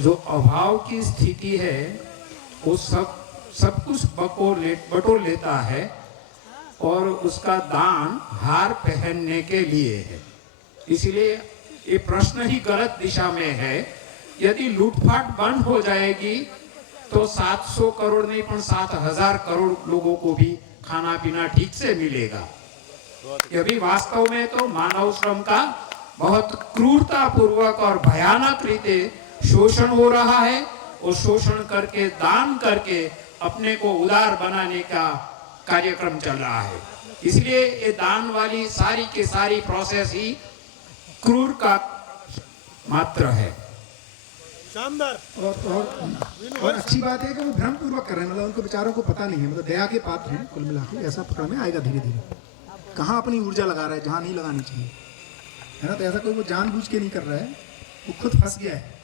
जो अभाव की स्थिति है वो सब कुछ बटोर लेता है, और उसका दान हार पहनने के लिए है। इसलिए ये प्रश्न ही गलत दिशा में है। यदि लूटपाट बंद हो जाएगी तो 700 करोड़ नहीं पर 7,000 करोड़ लोगों को भी खाना पीना ठीक से मिलेगा। यदि वास्तव में तो मानव श्रम का बहुत क्रूरता पूर्वक और भयानक रीते शोषण हो रहा है, और शोषण करके दान करके अपने को उदार बनाने का कार्यक्रम चल रहा है। इसलिए ये दान वाली सारी की सारी प्रोसेस ही क्रूर का मात्र है। और अच्छी बात है कि वो भ्रम पूर्वक कर रहे हैं, मतलब उनको बेचारों को पता नहीं है, मतलब दया के पात्र हैं कुल मिला के। ऐसा पकड़ में आएगा धीरे धीरे, कहाँ अपनी ऊर्जा लगा रहा है जहाँ नहीं लगानी चाहिए, है ना। तो ऐसा कोई वो जानबूझ के नहीं कर रहा है, वो खुद फंस गया है।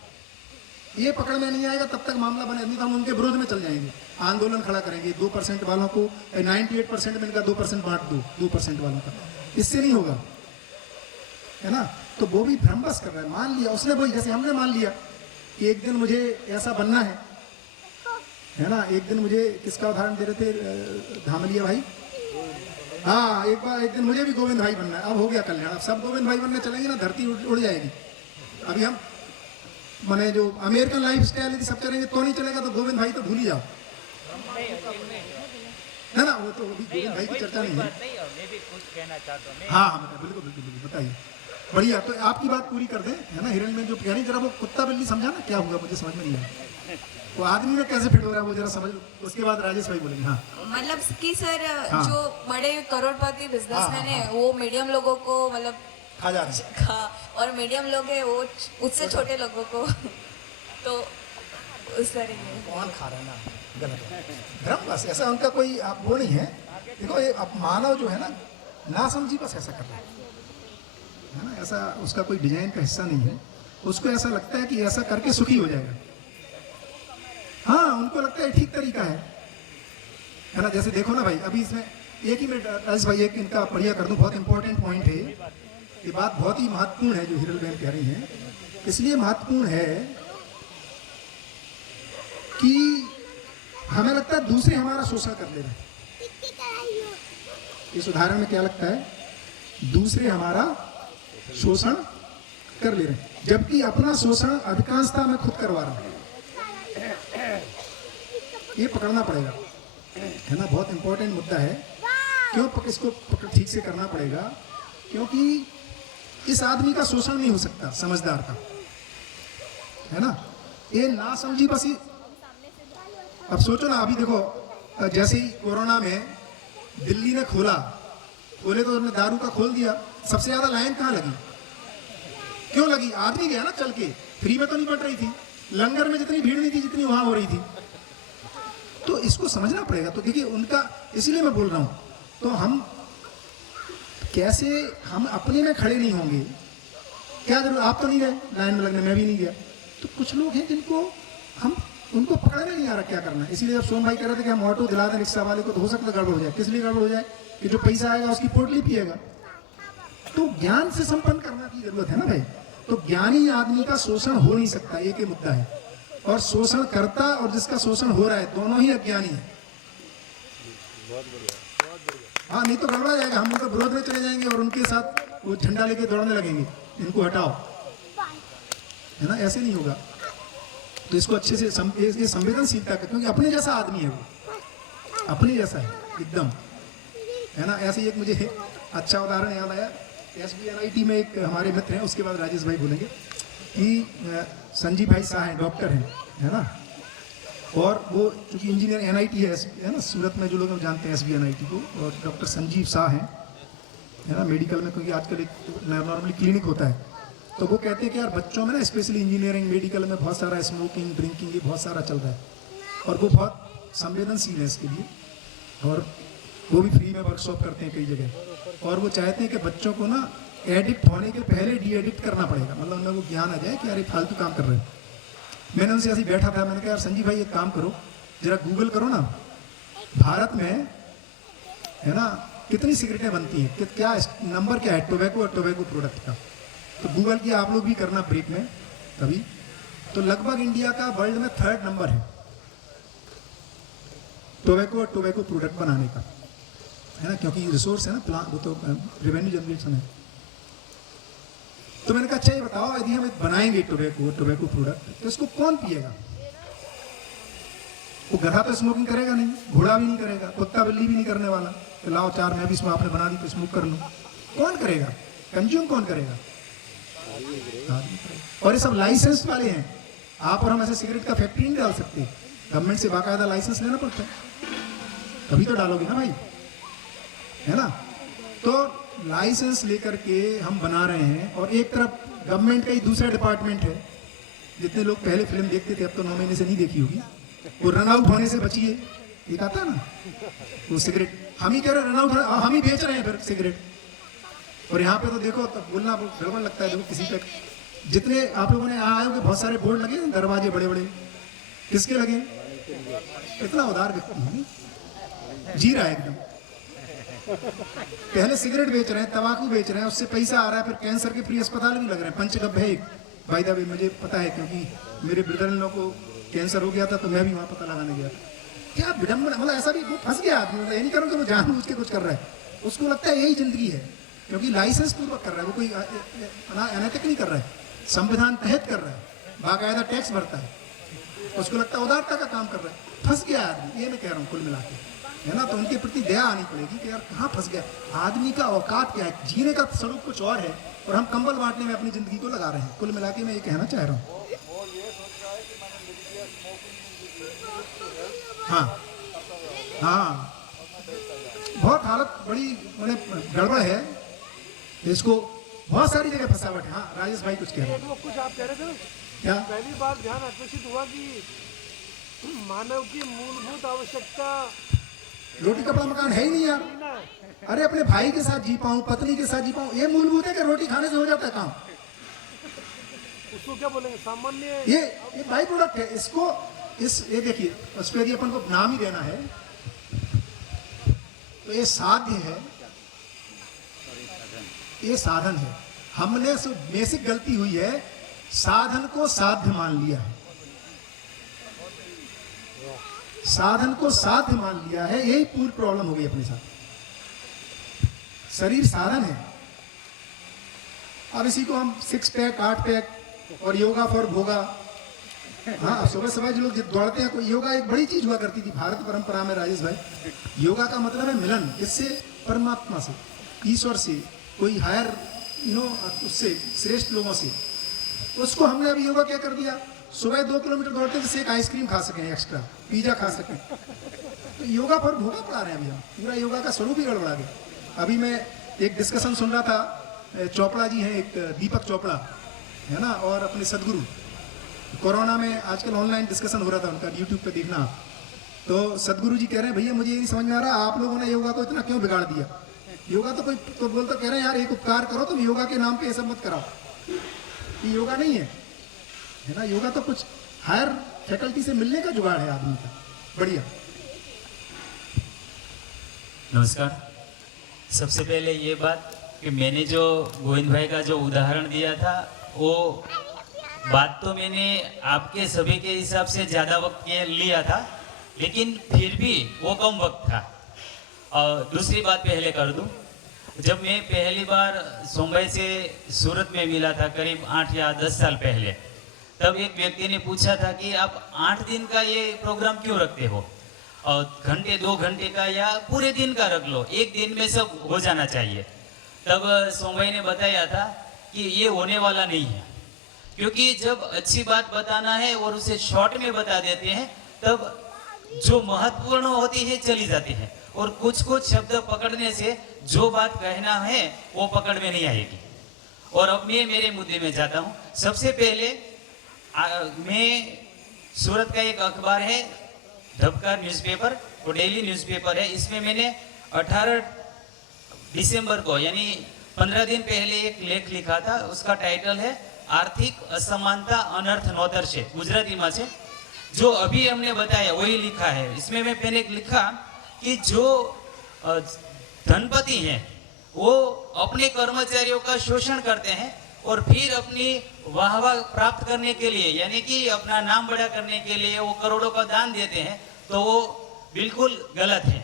ये पकड़ में नहीं आएगा तब तक मामला बने, नहीं तो हम उनके विरोध में चल जाएंगे, आंदोलन खड़ा करेंगे। 2% वालों को 98% में इनका 2% बांट दो, 2% वालों का, इससे नहीं होगा, है ना। तो वो भी भ्रमबस कर रहा है। मान लिया उसने, वही जैसे हमने मान लिया कि एक दिन मुझे ऐसा बनना है ना। एक दिन मुझे किसका उदाहरण दे रहे थे धामलिया भाई, हाँ, एक दिन मुझे भी गोविंद भाई बनना है। अब हो गया कल्याण, अब सब गोविंद भाई बनने चलेंगे ना, धरती उड़ जाएगी। अभी हम माने जो अमेरिकन लाइफ स्टाइल यदि सब चलेंगे तो नहीं चलेगा, तो गोविंद भाई तो भूल ही जाओ, है ना। वो तो अभी गोविंद भाई की चर्चा नहीं है। हाँ हाँ, बिल्कुल बिल्कुल बिल्कुल, बताइए। बढ़िया, तो आपकी बात पूरी कर दें, है ना। हिरण में जो यानी जरा वो कुत्ता बिल्ली समझा ना, क्या हुआ मुझे समझ में नहीं आया, वो आदमी में कैसे फिट हो रहा है वो जरा समझ। उसके बाद राजेश भाई बोलेंगे। हाँ, मतलब कि सर हाँ। जो बड़े करोड़पति बिजनेसमैन है वो मीडियम लोगों को मतलब खा जा रहे हैं। और मीडियम लोग है वो उससे छोटे लोगों को तो उस तरीके। कौन खा रहा है ना, गलत है, भ्रम बस। ऐसा उनका कोई वो नहीं है। देखो ये अब मानव जो है ना समझी बस ऐसा कर रहा है ना। ऐसा उसका कोई डिजाइन का हिस्सा नहीं है, उसको ऐसा लगता है कि ऐसा करके सुखी हो जाएगा। उनको लगता है ठीक तरीका है ना। जैसे देखो ना भाई, अभी इसमें एक ही मिनट राजेश भाई, एक इनका बढ़िया कर दूं, बहुत इंपॉर्टेंट पॉइंट है ये बात, बहुत ही महत्वपूर्ण है जो हिरल बहन कह रही हैं। इसलिए महत्वपूर्ण है कि हमें लगता है दूसरे हमारा शोषण कर ले रहे हैं। इस उदाहरण में क्या लगता है, दूसरे हमारा शोषण कर ले रहे हैं, जबकि अपना शोषण अधिकांशता में खुद करवा रहा है। ये पकड़ना पड़ेगा, है ना, बहुत इंपॉर्टेंट मुद्दा है। क्यों इसको ठीक से करना पड़ेगा, क्योंकि इस आदमी का शोषण नहीं हो सकता समझदार का, है ना। ये ना समझी बस अब सोचो ना, अभी देखो जैसे ही कोरोना में दिल्ली ने खोले तो उन्होंने दारू का खोल दिया, सबसे ज्यादा लाइन कहाँ लगी, क्यों लगी, आदमी गया ना चल के, फ्री में तो नहीं बट रही थी, लंगर में जितनी भीड़ नहीं थी जितनी वहां हो रही थी। तो इसको समझना पड़ेगा। तो देखिए उनका, इसीलिए मैं बोल रहा हूं, तो हम कैसे, हम अपने में खड़े नहीं होंगे, क्या जरूर, आप तो नहीं गए लाइन में लगने, मैं भी नहीं गया, तो कुछ लोग हैं जिनको हम, उनको पकड़ने नहीं आ रहा क्या करना है। इसीलिए जब सोम भाई कह रहे थे कि हम ऑटो दिला दें रिक्शा वाले को, तो हो सकता है गड़बड़ हो जाए। किस लिए गड़बड़ हो जाए, कि जो पैसा आएगा उसकी पोटली पिएगा। तो ज्ञान से संपन्न करना की जरूरत है ना भाई। तो ज्ञानी आदमी का शोषण हो नहीं सकता, एक ही मुद्दा है। और शोषण करता और जिसका शोषण हो रहा है, दोनों ही अज्ञानी है। हाँ, नहीं तो गड़बड़ा जाएगा, हम उनके विरोध में चले जाएंगे और उनके साथ वो झंडा लेके दौड़ने लगेंगे, इनको हटाओ, है ना, ऐसे नहीं होगा। तो इसको अच्छे से ये संवेदनशीलता का, क्योंकि अपने जैसा आदमी है वो, अपने जैसा है एकदम, है ना। ऐसे ही एक मुझे अच्छा उदाहरण याद आया, SBNIT में एक हमारे मित्र हैं, उसके बाद राजेश भाई बोलेंगे, कि संजीव भाई शाह हैं, डॉक्टर हैं, है ना। और वो चूंकि इंजीनियर NIT है ना, सूरत में जो लोग जानते हैं SBNIT को, और डॉक्टर संजीव शाह हैं, है ना, मेडिकल में, क्योंकि आजकल एक नॉर्मली क्लिनिक होता है। तो वो कहते हैं कि यार बच्चों में ना, स्पेशली इंजीनियरिंग मेडिकल में बहुत सारा स्मोकिंग ड्रिंकिंग ये बहुत सारा चल रहा है, और वो बहुत संवेदनशील है इसके लिए, और वो भी फ्री में वर्कशॉप करते हैं कई जगह। और वो चाहते हैं कि बच्चों को ना एडिक्ट होने के पहले डी एडिक्ट करना पड़ेगा, मतलब उनमें वो ज्ञान आ जाए कि यार ये फालतू काम कर रहे हैं। मैंने उनसे ऐसे बैठा था, मैंने कहा यार संजीव भाई एक काम करो, जरा गूगल करो ना, भारत में, है ना, कितनी सिगरेटें बनती हैं, क्या नंबर क्या है टोबैको और टोबैको प्रोडक्ट का। तो गूगल किया, आप लोग भी करना ब्रेक में कभी। तो लगभग इंडिया का वर्ल्ड में 3rd नंबर है टोबैको और टोबैको प्रोडक्ट बनाने का, है ना, क्योंकि रिसोर्स है ना, प्लांट, वो तो रेवेन्यू जनरेशन है। तो मैंने कहा अच्छा ये बताओ, यदि हम बनाएंगे टोबैको प्रोडक्ट, तो इसको कौन पिएगा। वो गधा तो स्मोकिंग करेगा नहीं, घोड़ा भी नहीं करेगा, कुत्ता बिल्ली भी नहीं करने वाला, तो लाओ चार मैं भी इसमें आपने बना दी तो स्मोक कर लूँ। कौन करेगा, कंज्यूम कौन करेगा, और ये सब लाइसेंस वाले हैं। आप और हम ऐसे सिगरेट का फैक्ट्री नहीं डाल सकते, गवर्नमेंट से बाकायदा लाइसेंस लेना पड़ता है, तभी तो डालोगे ना भाई, है ना। तो लाइसेंस लेकर के हम बना रहे हैं, और एक तरफ गवर्नमेंट का ही दूसरा डिपार्टमेंट है। जितने लोग पहले फिल्म देखते थे, अब तो 9 महीने से नहीं देखी होगी, वो रन आउट होने से बचिए, एक आता है ना वो सिगरेट, हम ही कह रहे रन आउट, हम ही बेच रहे हैं फिर सिगरेट। और यहाँ पे तो देखो, तब बोलना गड़बड़ लगता है। देखो किसी पे, जितने आप लोगों ने आए होंगे, बहुत सारे बोर्ड लगे, दरवाजे बड़े बड़े, किसके लगे, इतना उदार व्यक्ति जी रहा है एकदम। पहले सिगरेट बेच रहे हैं, तंबाकू बेच रहे हैं, उससे पैसा आ रहा है, फिर कैंसर के फ्री अस्पताल भी लग रहे हैं। पंचगव्य है एक, बाय द वे मुझे पता है, क्योंकि मेरे ब्रदर इन लोग को कैंसर हो गया था, तो मैं भी वहां पता लगाने गया था। क्या विडम्बना, मतलब ऐसा भी वो फंस गया आदमी, मतलब ये नहीं करूँ कि वो जानबूझ के कुछ कर रहा है, उसको लगता है यही जिंदगी है, क्योंकि लाइसेंस पूर्वक कर रहा है, वो कोई अनैतिक नहीं कर रहा है, संविधान तहत कर रहा है, बाकायदा टैक्स भरता है, उसको लगता है उदारता का काम कर रहा है। फंस गया आदमी, ये मैं कह रहा हूँ कुल मिला के, है ना। तो उनके प्रति दया आनी पड़ेगी कि यार कहाँ फंस गया आदमी, का औकात क्या है, जीने का स्वरूप कुछ और है, और हम कंबल बांटने में अपनी जिंदगी को लगा रहे हैं। कुल मिला के मैं ये कहना चाह रहा हूँ। हाँ हाँ, बहुत हालत बड़ी गड़बड़ है, इसको बहुत सारी जगह फंसावट है। हाँ राजेश भाई कुछ कह रहे हैं। कुछ आप कह रहे थे ना, क्या पहली बार ध्यान आकर्षित हुआ कि मानव की मूलभूत आवश्यकता रोटी कपड़ा मकान है ही नहीं यार। अरे अपने भाई के साथ जी पाऊं, पत्नी के साथ जी पाऊं, ये मूलभूत है कि रोटी खाने से हो जाता है काम। उसको क्या बोलेंगे, सामान्य ये बाई प्रोडक्ट है। इसको ये देखिए, उस पर यदि अपन को नाम ही देना है तो ये साध्य है, ये साधन है। हमने बेसिक गलती हुई है, साधन को साध्य मान लिया है, साधन को साध्य मान लिया है, यही पूरी प्रॉब्लम हो गई अपने साथ। शरीर साधन है। अब इसी को हम 6 पैक 8 पैक और योगा फॉर भोगा, हाँ सुबह सुबह जो लोग दौड़ते हैं, कोई योगा एक बड़ी चीज हुआ करती थी भारत परंपरा में राजेश भाई। योगा का मतलब है मिलन, इससे परमात्मा से, ईश्वर से, कोई हायर उससे श्रेष्ठ लोगों से। उसको हमने अभी योगा क्या कर दिया, सुबह 2 किलोमीटर दौड़ते जिससे एक आइसक्रीम खा सकें, एक्स्ट्रा पिज्जा खा सकें। तो योगा पर भोगा पड़ा रहे हैं अभी हम, पूरा योगा का स्वरूप ही गड़बड़ा गया। अभी मैं एक डिस्कशन सुन रहा था, चोपड़ा जी हैं एक, दीपक चोपड़ा है ना, और अपने सदगुरु, कोरोना में आजकल ऑनलाइन डिस्कशन हो रहा था उनका, यूट्यूब पे देखना आप। तो सदगुरु जी कह रहे हैं भैया मुझे ये नहीं समझ में आ रहा आप लोगों ने योगा को इतना क्यों बिगाड़ दिया। योगा तो कोई तो बोलता, कह रहे हैं यार एक उपकार करो, तुम योगा के नाम पे ये सब मत कराओ, ये योगा नहीं है ना। योगा तो कुछ हायर फैकल्टी से मिलने का जुगाड़ है आदमी का। बढ़िया। नमस्कार। सबसे पहले ये बात कि मैंने जो गोविंद भाई का जो उदाहरण दिया था, वो बात तो मैंने आपके सभी के हिसाब से ज़्यादा वक्त लिया था, लेकिन फिर भी वो कम वक्त था। और दूसरी बात पहले कर दूं, जब मैं पहली बार मुंबई से सूरत में मिला था करीब 8 या 10 साल पहले, तब एक व्यक्ति ने पूछा था कि आप 8 दिन का ये प्रोग्राम क्यों रखते हो, और घंटे 2 घंटे का या पूरे दिन का रख लो, एक दिन में सब हो जाना चाहिए। तब सोमभाई ने बताया था कि ये होने वाला नहीं है, क्योंकि जब अच्छी बात बताना है और उसे शॉर्ट में बता देते हैं, तब जो महत्वपूर्ण होती है चली जाती है, और कुछ कुछ शब्द पकड़ने से जो बात कहना है वो पकड़ में नहीं आएगी। और अब मैं मेरे मुद्दे में जाता हूँ। सबसे पहले मैं सूरत का एक अखबार है धबकार न्यूज़पेपर, वो डेली न्यूज़पेपर है, इसमें मैंने 18 दिसंबर को यानी 15 दिन पहले एक लेख लिखा था। उसका टाइटल है आर्थिक असमानता अनर्थ नोतर से, गुजराती में से। जो अभी हमने बताया वही लिखा है। इसमें मैं पहले लिखा कि जो धनपति हैं वो अपने कर्मचारियों का शोषण करते हैं और फिर अपनी वाहवाह प्राप्त करने के लिए, यानी कि अपना नाम बड़ा करने के लिए वो करोड़ों का दान देते हैं, तो वो बिल्कुल गलत है।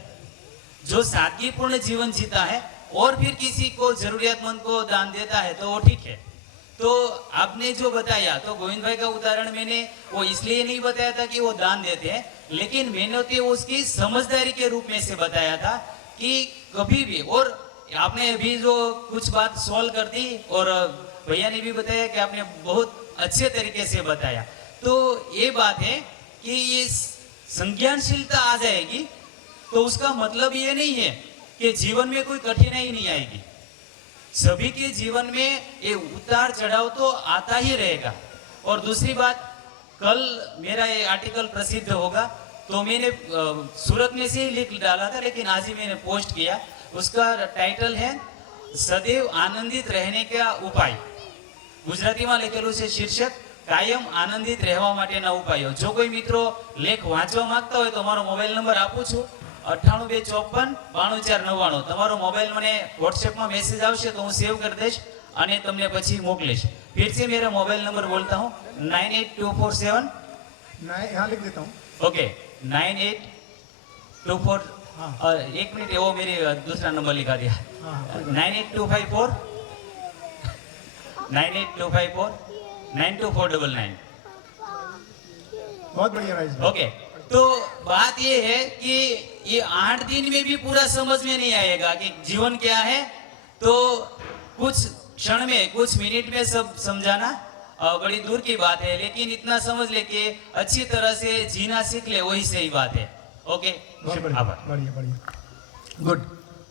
जो सादगीपूर्ण जीवन जीता है और फिर किसी को जरूरियातमंद को दान देता है तो वो ठीक है। तो आपने जो बताया, तो गोविंद भाई का उदाहरण मैंने वो इसलिए नहीं बताया था कि वो दान देते हैं, लेकिन मैंने तो उसकी समझदारी के रूप में से बताया था कि कभी भी, और आपने अभी जो कुछ बात सॉल्व कर दी और भैया ने भी बताया कि आपने बहुत अच्छे तरीके से बताया। तो ये बात है कि ये संज्ञानशीलता आ जाएगी तो उसका मतलब ये नहीं है कि जीवन में कोई कठिनाई नहीं आएगी। सभी के जीवन में ये उतार चढ़ाव तो आता ही रहेगा। और दूसरी बात, कल मेरा ये आर्टिकल प्रसिद्ध होगा, तो मैंने सूरत में से ही लिख डाला था, लेकिन आज ही मैंने पोस्ट किया। उसका टाइटल है सदैव आनंदित रहने का उपाय। गुजराती में लिखेलू છે शीर्षक कायम आनंदित રહેવા માટેના ઉપાયો। जो कोई मित्रों लेख वांचवा मांगता हो तो मारो मोबाइल नंबर आपू छू 9824 924999। તમારો મોબાઈલ મને WhatsApp में मैसेज આવશે तो હું सेव कर देश અને તમને પછી મોકલીશ। फिर से मेरा मोबाइल नंबर बोलता हूँ 98247 यहाँ लिख देता हूँ। ओके 9824 और 1 मिनट वो मेरी दूसरा नंबर लिखा दिया 98254 98254 बहुत बढ़िया राजेश भाई। ओके। तो बात ये है कि ये 8 दिन में भी पूरा समझ में नहीं आएगा कि जीवन क्या है, तो कुछ क्षण में, कुछ मिनट में सब समझाना बड़ी दूर की बात है, लेकिन इतना समझ ले कि अच्छी तरह से जीना सीख ले, वही सही बात है। ओके, बहुत बढ़िया आभार। बढ़िया बढ़िया गुड।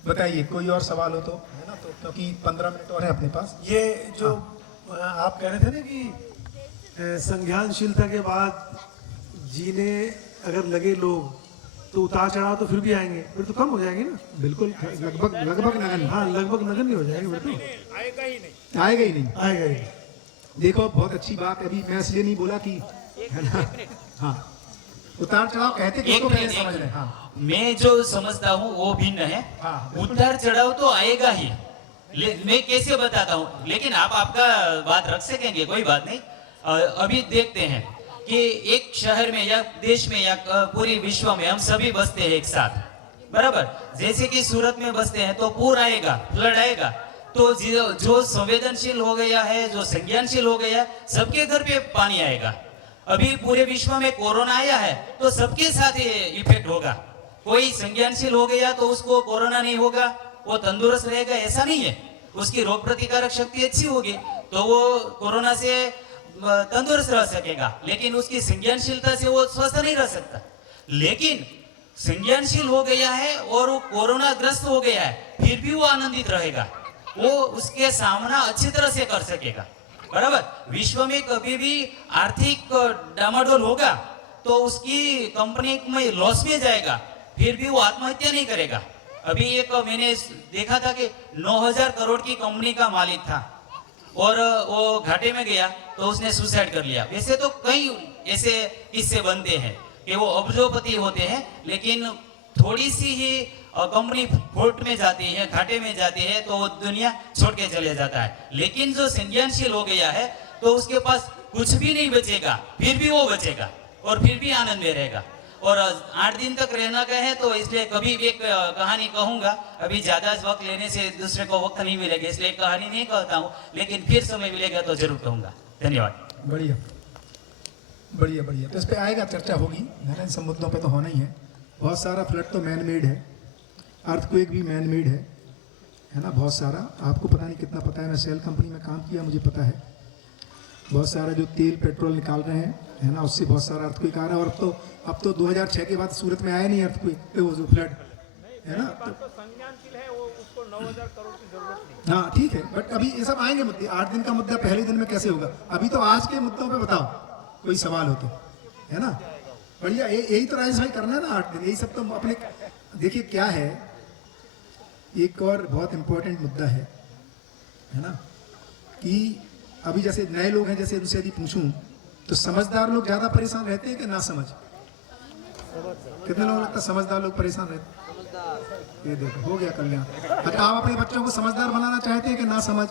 बताइए कोई और सवाल हो तो, है ना, तो क्योंकि 15 मिनट और है अपने पास। ये जो आप कह रहे थे ना कि संज्ञानशीलता के बाद जीने अगर लगे लोग तो उतार चढ़ाव तो फिर भी आएंगे, फिर तो कम हो जाएंगे ना। बिल्कुल, लगभग नगन। हाँ, लगभग नगन नहीं हो जाएंगे, फिर तो आएगा ही नहीं। आएगा ही। देखो बहुत अच्छी बात है। अभी मैं इसलिए नहीं बोला कि, है ना, हाँ उतार चढ़ाव कहते कि एक उसको मिनट, कैसे एक समझ रहे हैं? मिनट। हाँ मैं जो समझता हूँ वो भिन्न है। हाँ, बिल्कुल। उतार चढ़ाव तो आएगा ही, मैं कैसे बताता हूँ, लेकिन आप आपका बात रख सकेंगे, कोई बात नहीं। अभी देखते हैं कि एक शहर में या देश में या पूरी विश्व में हम सभी बसते हैं एक साथ, बराबर। जैसे कि सूरत में बसते हैं तो पूर आएगा, फ्लड आएगा, तो जो संवेदनशील हो गया है, जो संज्ञानशील हो गया है, सबके घर पे पानी आएगा। अभी पूरे विश्व में कोरोना आया है तो सबके साथ ये इफेक्ट होगा। कोई संज्ञानशील हो गया तो उसको कोरोना नहीं होगा, वो तंदुरुस्त रहेगा, ऐसा नहीं है। उसकी रोग प्रतिकारक शक्ति अच्छी होगी तो वो कोरोना से तंदुरुस्त रह सकेगा, लेकिन उसकी संज्ञानशीलता से वो स्वस्थ नहीं रह सकता। लेकिन संज्ञानशील हो गया है और वो कोरोना ग्रस्त हो गया है, फिर भी वो आनंदित रहेगा, वो उसके सामना अच्छी तरह से कर सकेगा, बराबर। विश्व में कभी भी आर्थिक डामाडोल होगा तो उसकी कंपनी में लॉस में जाएगा, फिर भी वो आत्महत्या नहीं करेगा। अभी एक मैंने देखा था कि 9,000 करोड़ की कंपनी का मालिक था और वो घाटे में गया तो उसने सुसाइड कर लिया। वैसे तो कई ऐसे किस्से बनते हैं कि वो अब्जोपति होते हैं, लेकिन थोड़ी सी ही कंपनी फोर्ट में जाती है, घाटे में जाती है, तो वो दुनिया छोड़ के चले जाता है। लेकिन जो संज्ञानशील हो गया है तो उसके पास कुछ भी नहीं बचेगा, फिर भी वो बचेगा और फिर भी आनंद में रहेगा। और 8 दिन तक रहना का है तो इसलिए कभी भी एक कहानी कहूंगा, अभी ज्यादा वक्त लेने से दूसरे को वक्त नहीं मिलेगा, इसलिए कहानी नहीं कहता हूँ, लेकिन फिर समय मिलेगा तो जरूर कहूंगा। धन्यवाद। बढ़िया बढ़िया बढ़िया। तो इस पे आएगा, चर्चा होगी, है ना, इन सब मुद्दों पे तो होना ही है। बहुत सारा फ्लड तो मैन मेड है, अर्थक्वेक भी मैन मेड है ना, बहुत सारा। आपको पता नहीं कितना पता है, मैं सेल कंपनी में काम किया, मुझे पता है। बहुत सारा जो तेल पेट्रोल निकाल रहे हैं, है ना, उससे बहुत सारा अर्थक्वेक आ रहा है। और अब तो 2006 के बाद सूरत में आया नहीं अर्थक्वेक, वो जो फ्लड है ना, तो संज्ञानशील है वो, उसको 9,000 करोड़ की जरूरत नहीं। हाँ ठीक है, बट अभी ये सब आएंगे मुद्दे। 8 दिन का मुद्दा पहले दिन में कैसे होगा? अभी तो आज के मुद्दों पे बताओ, कोई सवाल हो तो, है ना। बढ़िया, यही तो राजेश भाई करना है ना, 8 दिन, यही सब तो अपने। देखिए क्या है, एक और बहुत इंपॉर्टेंट मुद्दा है ना, कि अभी जैसे नए लोग हैं, जैसे उनसे यदि पूछूं तो समझदार लोग ज्यादा परेशान रहते हैं कि ना समझ? कितने लोगों को लगता है समझदार लोग परेशान रहते? ये देखो, हो गया कल्याण। अच्छा, आप अपने बच्चों को समझदार बनाना चाहते हैं कि ना समझ?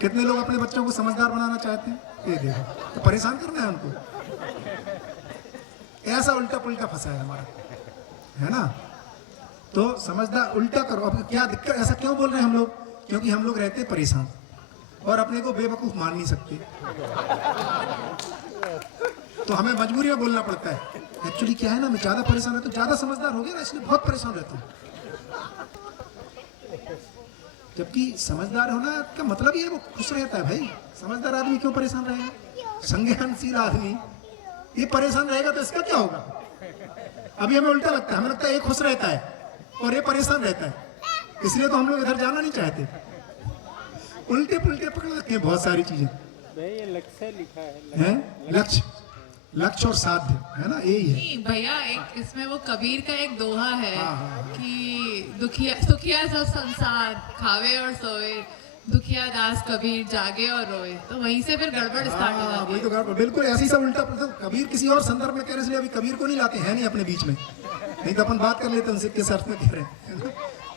कितने लोग अपने बच्चों को समझदार बनाना चाहते हैं? ये देखो, तो परेशान करना है उनको। ऐसा उल्टा पुल्टा फंसा है हमारा, है ना। तो समझदार उल्टा करो। अब क्या दिक्कत, ऐसा क्यों बोल रहे हैं हम लोग? क्योंकि हम लोग रहते परेशान और अपने को बेवकूफ मान नहीं सकते, तो हमें मजबूरी में बोलना पड़ता है। एक्चुअली क्या है ना, मैं ज्यादा परेशान रहता हूँ, ज्यादा समझदार हो गया ना, इसलिए बहुत परेशान रहता हूँ। जबकि समझदार होना का मतलब ही है वो खुश रहता है। भाई समझदार आदमी क्यों परेशान रहेगा? संज्ञानशील आदमी ये परेशान रहेगा तो इसका क्या होगा? अभी हमें उल्टा लगता है, हमें लगता है ये खुश रहता है और ये परेशान रहता है, इसलिए तो हम लोग इधर जाना नहीं चाहते। उल्टे पुल्टे पकड़ रखे हैं बहुत सारी चीजें। नहीं, ये लक्ष्य लिखा है, लक्ष्य, लक्ष्य और साध्य, है ना, यही है। नहीं भैया, एक इसमें वो कबीर का एक दोहा है हाँ। कि दुखिया सुखिया सब संसार खावे और सोए, दुखिया दास कबीर जागे और रोए। तो वहीं से फिर गड़बड़ स्टार्ट हो जाती वही है। तो गड़बड़, बिल्कुल ऐसी सब उल्टा पुल्टा। कबीर किसी और संदर्भ में कह रहे, इसलिए अभी कबीर को नहीं लाते हैं नहीं अपने बीच में, नहीं तो अपन बात कर लेते उनसे किस अर्थ में कह रहे हैं।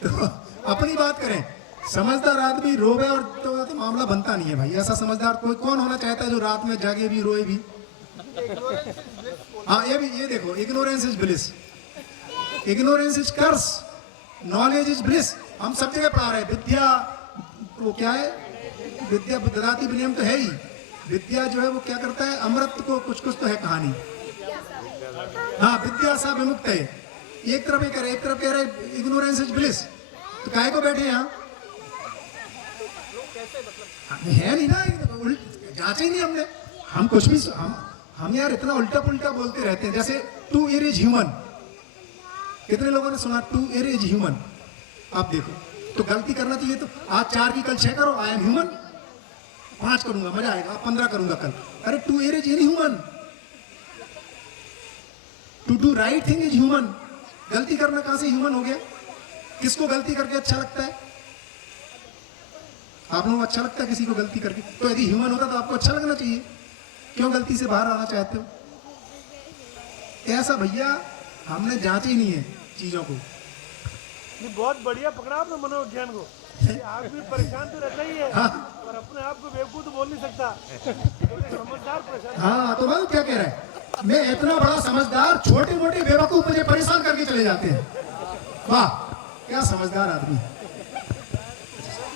तो अपनी बात करें। समझदार आदमी रोवे और तो मामला बनता नहीं है भाई। ऐसा समझदार कोई कौन होना चाहता है जो रात में जागे भी रोए भी? हाँ, ये भी, ये देखो, ignorance is bliss, ignorance is curse, knowledge is bliss. हम सब जगह पढ़ा रहे हैं। विद्या वो क्या है? विद्या ददाति विनयम तो है ही। विद्या जो है वो क्या करता है? अमृत को कुछ कुछ तो है कहानी। हाँ, विद्या सा विमुक्त है। एक तरफ एक तरफ कह रहे इग्नोरेंस इज ब्लिस, तो काहे को बैठे यहाँ? है नहीं ना, जांचे ही नहीं हमने। हम कुछ भी हम यार इतना उल्टा पुल्टा बोलते रहते हैं। जैसे टू एर इज ह्यूमन, कितने लोगों ने सुना टू एर इज ह्यूमन? आप देखो, तो गलती करना चाहिए तो आज 4 की कल 6 करो, आई एम ह्यूमन। 5 करूंगा, मजा आएगा, 15 करूंगा कल। अरे to err is in human, to do right thing is human. गलती करना कहां से ह्यूमन हो गया? किसको गलती करके अच्छा लगता है? आप लोगों को अच्छा लगता है किसी को गलती करके? तो यदि ह्यूमन होता तो आपको अच्छा लगना चाहिए। क्यों गलती से बाहर आना चाहते हो? ऐसा भैया हमने जांचा ही नहीं है चीजों को। ये बहुत बढ़िया पकड़ा आपने मनोविज्ञान को। ये आदमी परेशान तो रहता ही है, पर अपने आप को बेवकूफ तो बोल नहीं सकता। तो समझदार परेशान। हाँ तो मैं क्या कह रहा है, मैं इतना बड़ा समझदार, छोटे मोटे बेवकूफ मुझे परेशान करके चले जाते हैं। वाह क्या समझदार आदमी।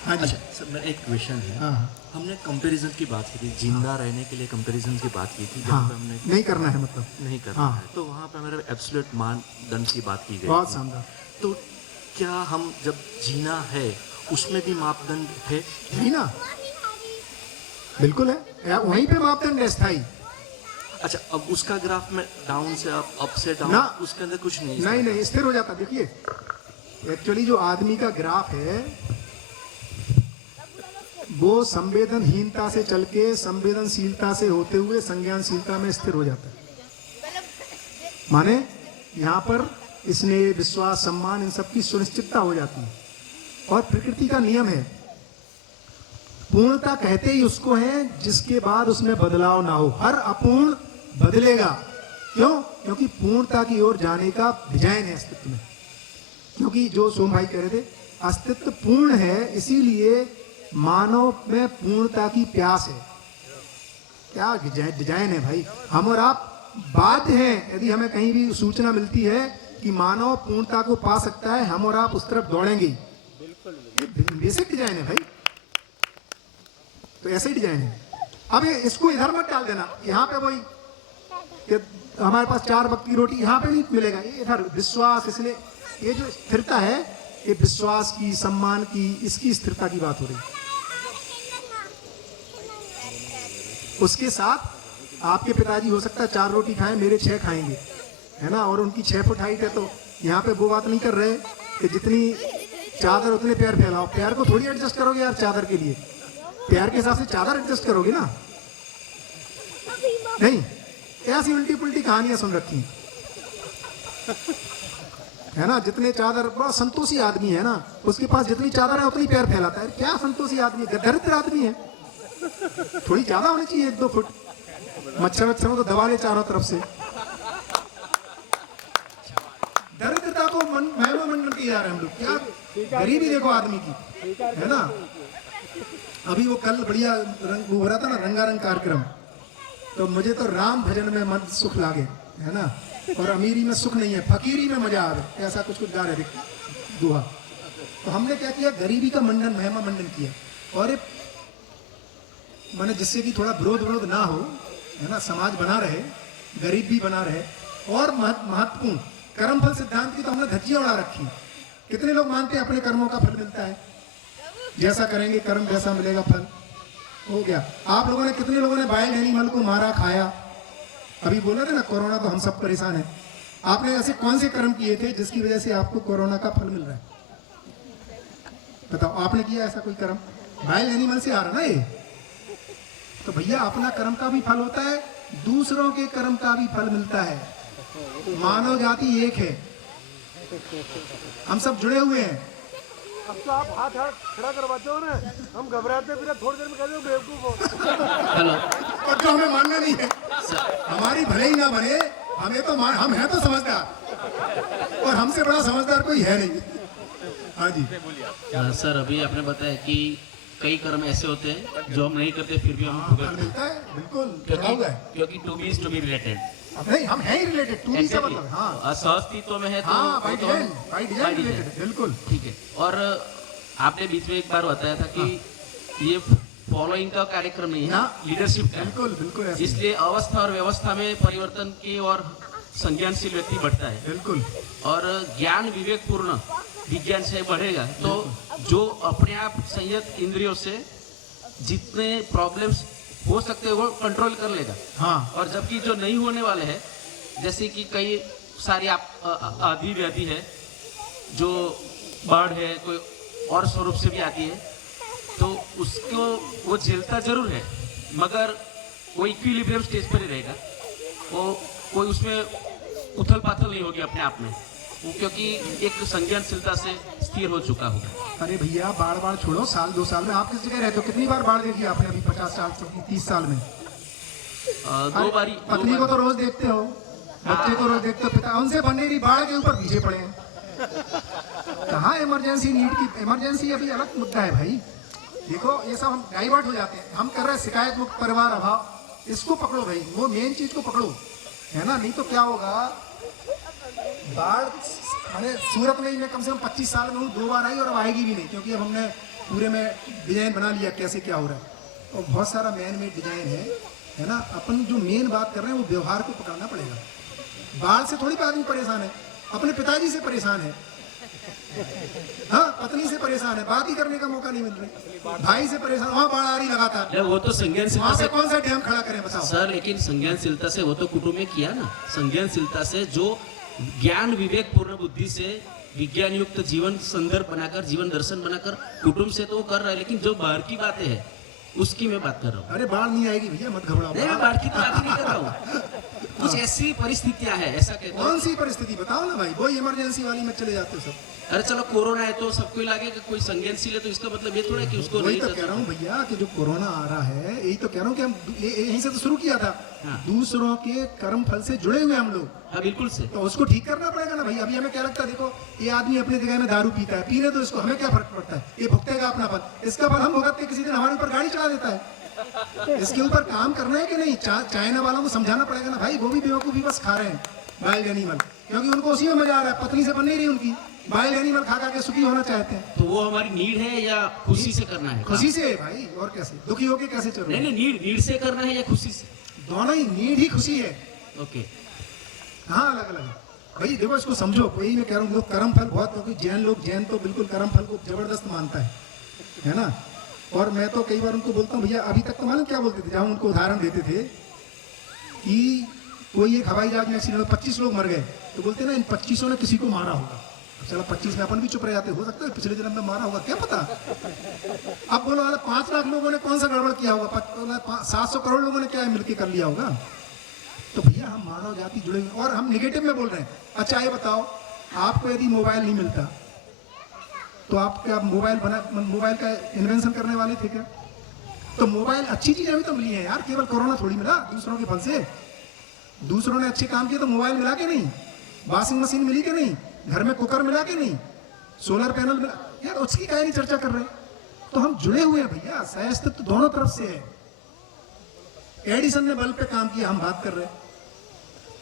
हाँ जी अच्छा सर, मेरा एक क्वेश्चन है। हाँ हमने कंपैरिजन की बात की थी, जिंदा रहने के लिए कंपैरिजन की बात की थी, जहाँ हाँ पे हमने नहीं करना है मतलब। नहीं करना हाँ। है, तो वहाँ पे हमारे एब्सोल्यूट मानदंड की बात की गई बहुत थी। शानदार। तो क्या हम जब जीना है उसमें भी मापदंड है? नहीं ना, बिल्कुल है, वहीं पे मापदंड है स्थायी। अच्छा, अब उसका ग्राफ में डाउन से अप से डाउन, ना। उसके अंदर कुछ नहीं नहीं नहीं स्थिर हो जाता। देखिए एक्चुअली जो आदमी का ग्राफ है वो संवेदनहीनता से चल के संवेदनशीलता से होते हुए संज्ञानशीलता में स्थिर हो जाता है। माने यहाँ पर स्नेह विश्वास सम्मान इन सब की सुनिश्चितता हो जाती है। और प्रकृति का नियम है, पूर्णता कहते ही उसको है जिसके बाद उसमें बदलाव ना हो। हर अपूर्ण बदलेगा, क्यों? क्योंकि पूर्णता की ओर जाने का डिजाइन है अस्तित्व में। क्योंकि जो सोम भाई कह रहे थे, अस्तित्व पूर्ण है, इसीलिए मानव में पूर्णता की प्यास है। क्या डिजाइन है भाई। हम और आप बाध्य हैं, यदि हमें कहीं भी सूचना मिलती है कि मानव पूर्णता को पा सकता है, हम और आप उस तरफ दौड़ेंगे। बेसिक डिजाइन है भाई, तो ऐसे ही डिजाइन है। अब इसको इधर मत डाल देना, यहाँ पे वही कि हमारे पास 4 वक्त की रोटी, यहाँ पे नहीं मिलेगा, ये इधर विश्वास। इसलिए ये जो स्थिरता है, ये विश्वास की, सम्मान की, इसकी स्थिरता की बात हो रही है। उसके साथ आपके पिताजी हो सकता है 4 रोटी खाएं, मेरे 6 खाएंगे, है ना, और उनकी 6 फुट हाइट है, तो यहाँ पे वो बात नहीं कर रहे कि जितनी चादर उतने पैर फैलाओ। पैर को थोड़ी एडजस्ट करोगे यार चादर के लिए, पैर के हिसाब से चादर एडजस्ट करोगे ना। नहीं, ऐसी उल्टी पुल्टी कहानियां सुन रखी है ना। जितने चादर, बड़ा संतोषी आदमी है ना, उसके पास जितनी चादर है उतनी पैर फैलाता है। क्या संतोषी आदमी, दरिद्र आदमी है। थोड़ी ज्यादा होनी चाहिए, 1-2 फुट। मच्छर को तो दबा ले चारों तरफ से। दरिद्रता को महिमा मंडन किया जा रहे हैं हम लोग। क्या गरीबी देखो आदमी की, है ना। अभी वो कल बढ़िया रंग हो रहा था ना, रंगारंग कार्यक्रम, तो मुझे तो राम भजन में मन सुख लागे, है ना, और अमीरी में सुख नहीं है, फकीरी में मजा आवे, ऐसा कुछ गा रहे थे दुआ। तो हमने क्या किया, गरीबी का मंडन, महिमा मंडन किया। और माने जिससे कि थोड़ा विरोध ना हो, है ना, समाज बना रहे, गरीब भी बना रहे। और महत्वपूर्ण कर्मफल सिद्धांत की तो हमने धज्जियां उड़ा रखी। कितने लोग मानते हैं अपने कर्मों का फल मिलता है, जैसा करेंगे कर्म वैसा मिलेगा फल। हो गया। आप लोगों ने, कितने लोगों ने वाइल्ड एनिमल को मारा, खाया। अभी बोल रहे थे ना कोरोना तो हम सब परेशान हैं। आपने ऐसे कौन से कर्म किए थे जिसकी वजह से आपको कोरोना का फल मिल रहा है? बताओ, आपने किया ऐसा कोई कर्म? वाइल्ड एनिमल से आ रहा ना ये। तो भैया अपना कर्म का भी फल होता है, दूसरों के कर्म का भी फल मिलता है। मानव जाति एक है, हम सब जुड़े हुए हैं। अब तो आप हाथ खड़ा करवाते हो ना, हम घबराते फिर थोड़ी देर में कहते हो बेवकूफ हो। हेलो, और जो हमें मानना नहीं है, हमारी भले ही ना बने, हमें तो हम हैं तो समझदार, और हमसे बड़ा समझदार कोई है नहीं। हाँ जी सर, अभी आपने बताया कि कई कर्म ऐसे होते हैं जो हम नहीं करते फिर भी हम फल भुगतते मिलता है, बिल्कुल हैं। जुड़ा हुआ है। क्योंकि to be is to be related. नहीं, हम हैं ही रिलेटेड, टू भी से मतलब। हाँ सहअस्तित्व में है तो हाँ, वो बाय तो डिजाइन, हम- bye by design design। Related, बिल्कुल। ठीक है। और आपने बीच में एक बार बताया था कि ये फॉलोइंग का कार्यक्रम नहीं ना, है, लीडरशिप का है। बिल्कुल बिल्कुल ऐसे ही। इसलिए अवस्था और व्यवस्था में परिवर्तन की और संज्ञानशील व्यक्ति बढ़ता है। बिल्कुल और ज्ञान विवेकपूर्ण विज्ञान से बढ़ेगा तो जो अपने आप संयत इंद्रियों से जितने प्रॉब्लम्स हो सकते हैं वो कंट्रोल कर लेगा। हाँ और जबकि जो नहीं होने वाले हैं, जैसे कि कई सारी आदि व्याधि है, जो बाढ़ है, कोई और स्वरूप से भी आती है, तो उसको वो झेलता जरूर है, मगर वो इक्विलिब्रियम स्टेज पर ही रहेगा। वो कोई उसमें उथल पाथल नहीं होगी अपने आप में, वो क्योंकि एक संज्ञानशीलता से स्थिर हो चुका होगा। अरे भैया, बाढ़ बाढ़ छोड़ो, साल 2 साल में आप किस जगह रहते हो? कितनी बार बाढ़ देखी आपने अभी 50 साल 30 साल में? 2 बारी पत्नी को तो रोज देखते हो, बच्चे को रोज देखते पिता उनसे बनेरी बाढ़ के ऊपर पीछे पड़े हैं। कहाँ इमरजेंसी नीड की इमरजेंसी अभी अलग मुद्दा है भाई। देखो ये सब हम डाइवर्ट हो जाते हैं। हम कर रहे हैं शिकायत मुक्त परिवार अभाव, इसको पकड़ो भाई, वो मेन चीज को पकड़ो, है ना। नहीं तो क्या होगा, बाढ़ मैंने सूरत में ही मैं कम से कम 25 साल में हूँ, 2 बार आई और अब आएगी भी नहीं, क्योंकि अब हमने पूरे में डिजाइन बना लिया कैसे क्या हो रहा है। और बहुत सारा मैन मेड डिजाइन है ना। अपन जो मेन बात कर रहे हैं वो व्यवहार को पकड़ना पड़ेगा। बाढ़ से थोड़ी आदमी परेशान है, अपने पिताजी से परेशान है, हाँ पत्नी से परेशान है, बात ही करने का मौका नहीं मिल रहा, भाई से परेशान, वहाँ बाढ़ आ रही लगातार, वो तो संज्ञानशीलता वहाँ से पे कौन सा डैम खड़ा करें बताओ सर। लेकिन संज्ञानशीलता से वो तो कुटुंब में किया ना। संज्ञानशीलता से जो ज्ञान विवेक पूर्ण बुद्धि से विज्ञान युक्त जीवन संदर्भ बनाकर, जीवन दर्शन बनाकर कुटुंब से तो वो कर रहा है। लेकिन जो बाहर की बातें है उसकी मैं बात कर रहा हूँ। अरे बाढ़ नहीं आएगी भैया, मत घबराओ। नहीं, मैं बाढ़ की तो बात ही नहीं कर रहा हूँ। कुछ ऐसी परिस्थितियां हैं, ऐसा कहते कौन सी परिस्थिति बताओ ना भाई, वही इमरजेंसी वाली में चले जाते हो सब। अरे चलो कोरोना है तो सबको लगे कि कोई संज्ञानशील है, तो इसका मतलब ये थोड़ा है कि उसको वही नहीं तो कर कह रहा हूँ सकते। भैया कि जो कोरोना आ रहा है, यही तो कह रहा हूँ कि हम यहीं से तो शुरू किया था। हाँ। दूसरों के कर्म फल से जुड़े हुए हम लोग, हाँ बिल्कुल से। तो उसको ठीक करना पड़ेगा ना भाई। अभी हमें क्या लगता है, देखो ये आदमी अपनी जगह में दारू पीता है, पीने तो इसको, हमें क्या फर्क पड़ता है, ये भुगतेगा अपना फल। इसका फल हम भुगतते, किसी दिन हमारे ऊपर गाड़ी चढ़ा देता है। इसके ऊपर काम करना है कि नहीं, चाइना वालों को समझाना पड़ेगा ना भाई, वो भी बेवकूफी बस खा रहे हैं वाइल्ड एनिमल, क्योंकि उनको उसी में मजा आ रहा है, पत्नी से बन नहीं रही उनकी, वाइल्ड एनिमल खा खा के सुखी होना चाहते हैं। तो वो हमारी नीड है या खुशी से करना है? खुशी से है भाई, और कैसे दुखी होके कैसे चलो। नहीं नहीं, नीड से करना है या खुशी से? दोनों ही, नीड ही खुशी है। ओके, हाँ अलग अलग है भाई। देखो इसको समझो, वही मैं कह रहा हूँ, लोग कर्म फल बहुत, क्योंकि जैन तो बिल्कुल कर्म फल को जबरदस्त मानता है ना। और मैं तो कई बार उनको बोलता हूँ भैया, अभी तक तो मालूम क्या बोलते थे, जहाँ उनको उदाहरण देते थे कि कोई एक हवाई जहाज में एक्सीडेंट में 25 लोग मर गए, तो बोलते ना इन 25 ने किसी को मारा होगा। चलो 25 में अपन भी चुप रह जाते, हो सकता है पिछले जन्म में मारा होगा, क्या पता। अब बोलो 5 लाख लोगों ने कौन सा गड़बड़ किया होगा, 700 करोड़ लोगों ने क्या मिलकर कर लिया होगा। तो भैया हम मानव जाति जुड़े हुए, और हम निगेटिव में बोल रहे हैं। अच्छा ये बताओ, आपको यदि मोबाइल नहीं मिलता तो आप क्या मोबाइल का इन्वेंशन करने वाले थे क्या? तो मोबाइल अच्छी चीजें भी तो मिली है यार, केवल कोरोना थोड़ी मिला दूसरों के फल से। दूसरों ने अच्छे काम किए तो मोबाइल मिला के नहीं, वॉशिंग मशीन मिली के नहीं, घर में कुकर मिला के नहीं, सोलर पैनल मिला यार, उसकी काहे नहीं चर्चा कर रहे। तो हम जुड़े हुए हैं भैया, सहअस्तित्व दोनों तरफ से है। एडिसन ने बल्ब पे काम किया, हम बात कर रहे हैं,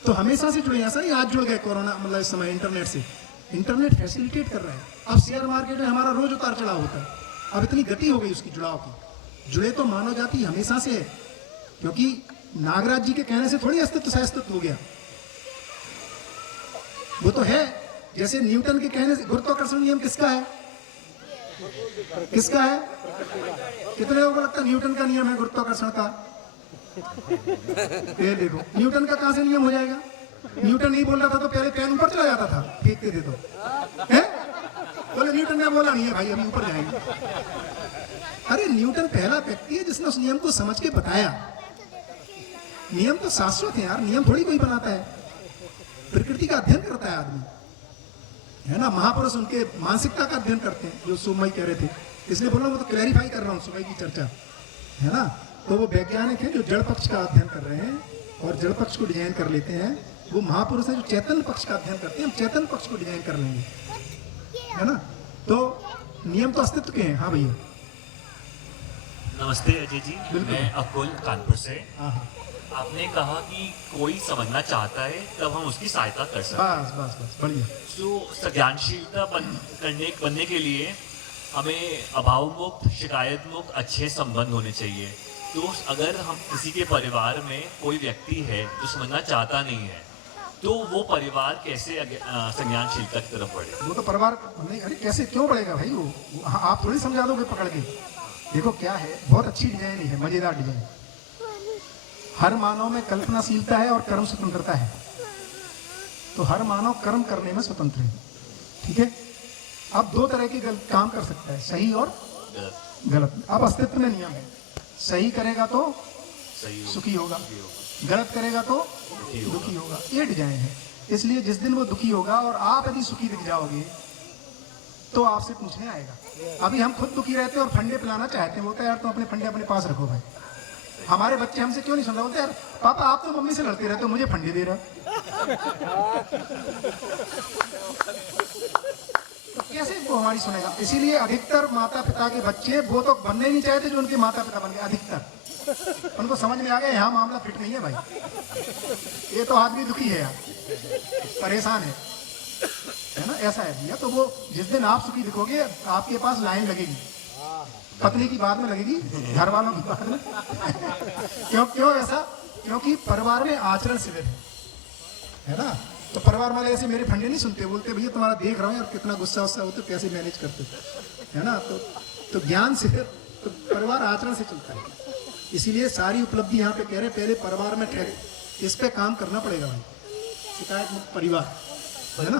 तो हमेशा से जुड़े, ऐसा नहीं आज जुड़ गए कोरोना, मतलब इस समय इंटरनेट से। इंटरनेट फैसिलिटेट कर रहा है। अब शेयर मार्केट में हमारा रोज उतार चढ़ाव होता है, अब इतनी गति हो गई उसकी जुड़ाव की। जुड़े तो मानव जाति हमेशा से है, क्योंकि नागराज जी के कहने से थोड़ी अस्तित्व सहअस्तित्व हो गया, वो तो है। जैसे न्यूटन के कहने से, गुरुत्वाकर्षण नियम किसका है, किसका है? कितने लोगों को लगता है न्यूटन का नियम है गुरुत्वाकर्षण का? ये देखो, न्यूटन का कहां से नियम हो जाएगा? न्यूटन नहीं बोल रहा था तो पहले पेन ऊपर चला जाता था, फेंकते थे तो है? बोले न्यूटन ने बोला नहीं है भाई, अभी ऊपर जाएंगे। अरे न्यूटन पहला व्यक्ति है जिसने उस नियम को समझ के बताया। नियम तो शाश्वत है यार, नियम थोड़ी कोई बनाता है, प्रकृति का अध्ययन करता है आदमी, है ना। महापुरुष उनके मानसिकता का अध्ययन करते हैं, जो सुमई कह रहे थे, इसलिए बोल रहा हूँ, वो तो क्लैरिफाई कर रहा हूँ सुमई की चर्चा, है ना। तो वो वैज्ञानिक है जो जड़ पक्ष का अध्ययन कर रहे हैं और जड़ पक्ष को डिजाइन कर लेते हैं। वो महापुरुष है जो चेतन पक्ष का अध्ययन करते हैं, हम चेतन पक्ष को डिजाइन कर लेंगे, है ना। तो नियम तो अस्तित्व के हैं। हाँ भैया नमस्ते अजय जी, मैं अकुल कानपुर से। हाँ हाँ, आपने कहा कि कोई समझना चाहता है तब हम उसकी सहायता कर सकते हैं। बस बस बस, बढ़िया। जो संज्ञानशीलता बनने के लिए हमें अभाव मुक्त, शिकायत मुक्त अच्छे संबंध होने चाहिए। तो अगर हम किसी के परिवार में कोई व्यक्ति है जो समझना चाहता नहीं है, तो वो परिवार कैसे संज्ञानशीलता की तरफ बढ़े? वो तो परिवार नहीं, अरे कैसे क्यों बढ़ेगा भाई वो आप थोड़ी समझा दोगे पकड़ के। देखो क्या है, बहुत अच्छी डिजाइन है, मजेदार डिजाइन। हर मानव में कल्पनाशीलता है और कर्म स्वतंत्रता है। तो हर मानव कर्म करने में स्वतंत्र है, ठीक है। अब 2 तरह के काम कर सकता है, सही और गलत। अब अस्तित्व में नियम है, सही करेगा तो सुखी होगा, गलत करेगा तो दुखी होगा। ये डिजाइन है। इसलिए जिस दिन वो दुखी होगा और आप यदि सुखी दिख जाओगे तो आपसे पूछने आएगा। अभी हम खुद दुखी रहते हैं और फंडे पिलाना चाहते हैं, बोलता है यार तुम अपने फंडे अपने पास रखो भाई, हमारे बच्चे हमसे क्यों नहीं सुन रहे, बोलते यार पापा आप तो मम्मी से लड़ते रहते हो, मुझे फंडे दे रहे हो। तो कैसे वो हमारी सुनेगा। इसीलिए अधिकतर माता पिता के बच्चे वो तो बनने नहीं चाहते जो उनके माता पिता बन गए। अधिकतर उनको समझ में आ गया यहाँ मामला फिट नहीं है भाई, ये तो आदमी दुखी है यार, परेशान है ना, ऐसा है भैया। तो वो जिस दिन आप सुखी दिखोगे आपके पास लाइन लगेगी, पत्नी की बात में लगेगी, घर वालों की बात में। क्यों ऐसा? क्योंकि परिवार में आचरण शिविर है ना। तो परिवार वाले ऐसे मेरे फंडे नहीं सुनते, बोलते भैया तुम्हारा देख रहा हूँ यार कितना गुस्सा हो, तो कैसे मैनेज करते है ना। तो ज्ञान शिविर, तो परिवार आचरण से चलता है। इसीलिए सारी उपलब्धि यहाँ पे कह रहे पहले परिवार में ठहरे, इस पे काम करना पड़ेगा भाई। शिकायत मुक्त परिवार है ना,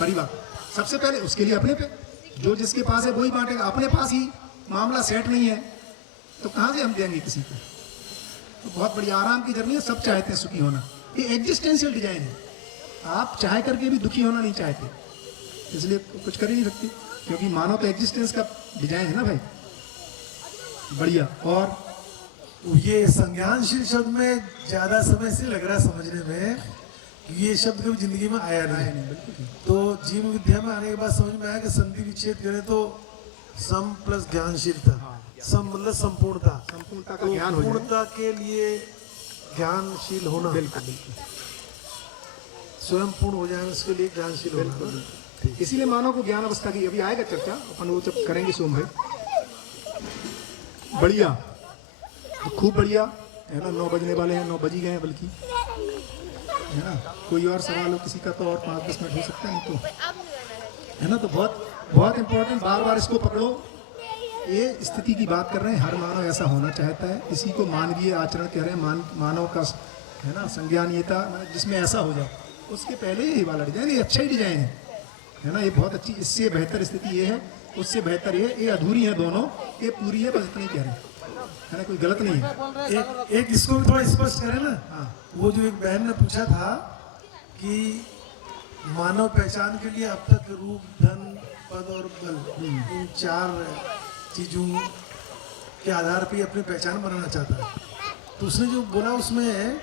परिवार सबसे पहले, उसके लिए अपने पे, जो जिसके पास है वही बांटेगा। अपने पास ही मामला सेट नहीं है तो कहाँ से हम देंगे किसी को। तो बहुत बड़ी आराम की जर्नी है, सब चाहते हैं सुखी होना, ये एग्जिस्टेंशियल डिजाइन है। आप चाहे करके भी दुखी होना नहीं चाहते, इसलिए कुछ कर ही नहीं सकते, क्योंकि मानव तो एग्जिस्टेंस का डिजाइन है ना भाई। बढ़िया। और ये संज्ञानशील शब्द में ज्यादा समय से लग रहा है समझने में, ये शब्द कभी जिंदगी में आया नहीं। तो जीव विद्या में आने के बाद समझ में आया कि संधि विच्छेद करें तो सम प्लस ज्ञानशीलता, सम मतलब संपूर्णता, संपूर्णता का ज्ञान हो जाए। पूर्णता के लिए ज्ञानशील होना, बिल्कुल बिल्कुल, स्वयं पूर्ण हो जाए उसके लिए ज्ञानशील होना। इसीलिए मानव को ज्ञान अवस्था की अभी आएगा चर्चा, अपन वो जब करेंगे सोम भाई। बढ़िया, तो खूब बढ़िया है ना। 9 बजने वाले हैं, 9 बज ही गए हैं बल्कि, है ना। कोई और सवाल हो किसी का तो और 5-10 मिनट हो सकता है, तो है ना। तो बहुत बहुत इंपॉर्टेंट, बार बार इसको पकड़ो। ये स्थिति की बात कर रहे हैं, हर मानव ऐसा होना चाहता है, इसी को मानवीय आचरण कह रहे हैं। मानव का है ना संज्ञानीयता, जिसमें ऐसा हो जाए। उसके पहले ये वाला डिजाइन, ये अच्छा ही डिजाइन है ना। ये बहुत अच्छी, इससे बेहतर स्थिति ये है, उससे बेहतर ये अधूरी है दोनों, ये पूरी है, बस इतना ही कह रहे हैं, है ना। कोई गलत नहीं है। एक इसको भी थोड़ा स्पष्ट करें ना। हाँ, वो जो एक बहन ने पूछा था कि मानव पहचान के लिए अब तक रूप, धन, पद और बल, इन 4 चीजों के आधार पे अपनी पहचान बनाना चाहता है। तो उसने जो बोला उसमें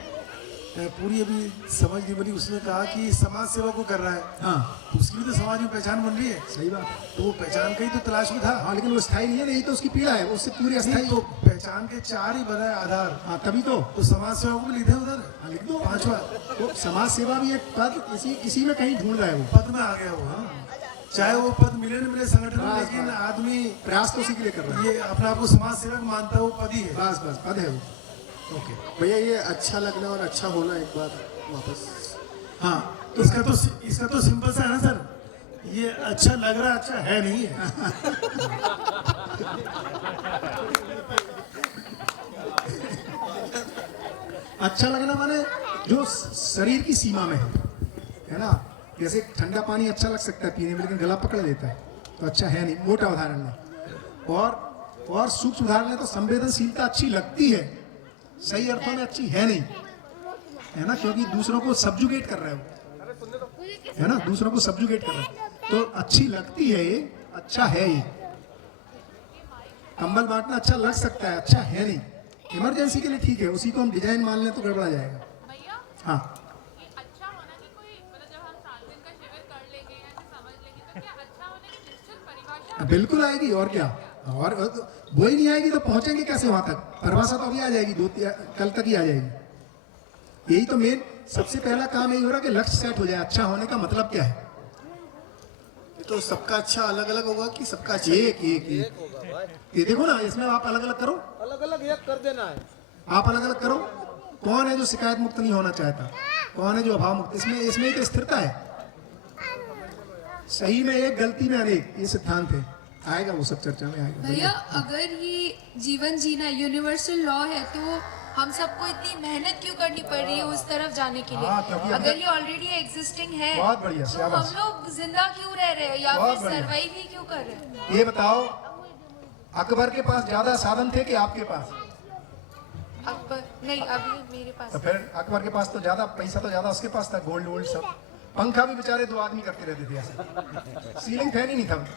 पूरी अभी समझ नहीं बनी। उसने कहा कि समाज सेवा को कर रहा है, हाँ, तो उसकी भी तो समाज में पहचान बन रही है। सही बात। तो वो पहचान का ही तो तलाश में था। हाँ, लेकिन वो स्थायी नहीं है, नहीं तो उसकी पीड़ा है, उससे पूरी अस्थायी। तो पहचान के 4 ही बनाए आधार। हाँ, तभी तो समाज सेवा को भी लिखे उधर। हाँ, लिख दो 5वां, तो समाज सेवा भी एक पद इसी में कहीं ढूंढ रहा है, वो पद में आ गया वो। हाँ, चाहे वो पद मिले न मिले संगठन में, लेकिन आदमी प्रयास तो उसी के लिए कर रहा है। ये अपने आप को समाज सेवक मानता है, वो पद ही है। बस बस पद है वो। ओके भैया, ये अच्छा लगना और अच्छा होना एक बार वापस। हाँ, तो इसका तो सिंपल सा है ना सर, ये अच्छा लग रहा है, अच्छा है नहीं है। अच्छा लगना माने जो शरीर की सीमा में है ना। जैसे ठंडा पानी अच्छा लग सकता है पीने में, लेकिन गला पकड़ लेता है, तो अच्छा है नहीं, मोटा उदाहरण है। और सूक्ष्म उदाहरण है तो संवेदनशीलता अच्छी लगती है, सही अर्थों में अच्छी है नहीं, है ना, क्योंकि दूसरों को सब्जुगेट कर रहा है वो, है ना, दूसरों को सब्जुगेट कर रहा है। तो अच्छी लगती है ये, अच्छा है ये। कंबल बांटना अच्छा लग सकता है, अच्छा है नहीं, इमरजेंसी के लिए ठीक है, उसी को हम डिजाइन मान लें तो गड़बड़ा जाएगा। हाँ, अच्छा होना की कोई मतलब जब हम 7 दिन का शिविर कर लेंगे या समझ लेंगे तो क्या अच्छा होने की निश्चित परिभाषा बिल्कुल आएगी, और क्या। और वो ही नहीं आएगी तो पहुंचेंगे कैसे वहां तक। परिभाषा तो अभी आ जाएगी, कल तक ही आ जाएगी। यही तो मेन सबसे पहला काम यही हो रहा है कि लक्ष्य सेट हो जाए, अच्छा होने का मतलब क्या है। तो सबका अच्छा अलग अलग होगा कि सबका अच्छा एक ये देखो ना, इसमें आप अलग अलग करो, अलग अलग एक कर देना है। आप अलग अलग करो। कौन है जो शिकायत मुक्त नहीं होना चाहता, कौन है जो अभाव मुक्त, इसमें ही तो स्थिरता है। सही में एक, गलती में अनेक, ये सिद्धांत है। आएगा वो सब चर्चा में आएगा भैया। अगर ये जीवन जीना यूनिवर्सल लॉ है तो हम सबको इतनी मेहनत क्यों करनी पड़ रही है उस तरफ जाने के लिए? हाँ, क्योंकि अगर ये ऑलरेडी एग्जिस्टिंग है बहुत बढ़िया, तो हम लोग जिंदा क्यों रह रहे हैं या बहुत फिर बढ़िया। सर्वाइव ही क्यों कर रहे हैं? ये बताओ, अकबर के पास ज्यादा साधन थे कि आपके पास? अकबर नहीं, अभी मेरे पास तो फिर अकबर के पास तो ज्यादा पैसा, तो ज्यादा उसके पास था, गोल्ड वोल्ड सब। पंखा भी बेचारे 2 आदमी करते रहते थे ऐसे, सीलिंग फैन ही नहीं था।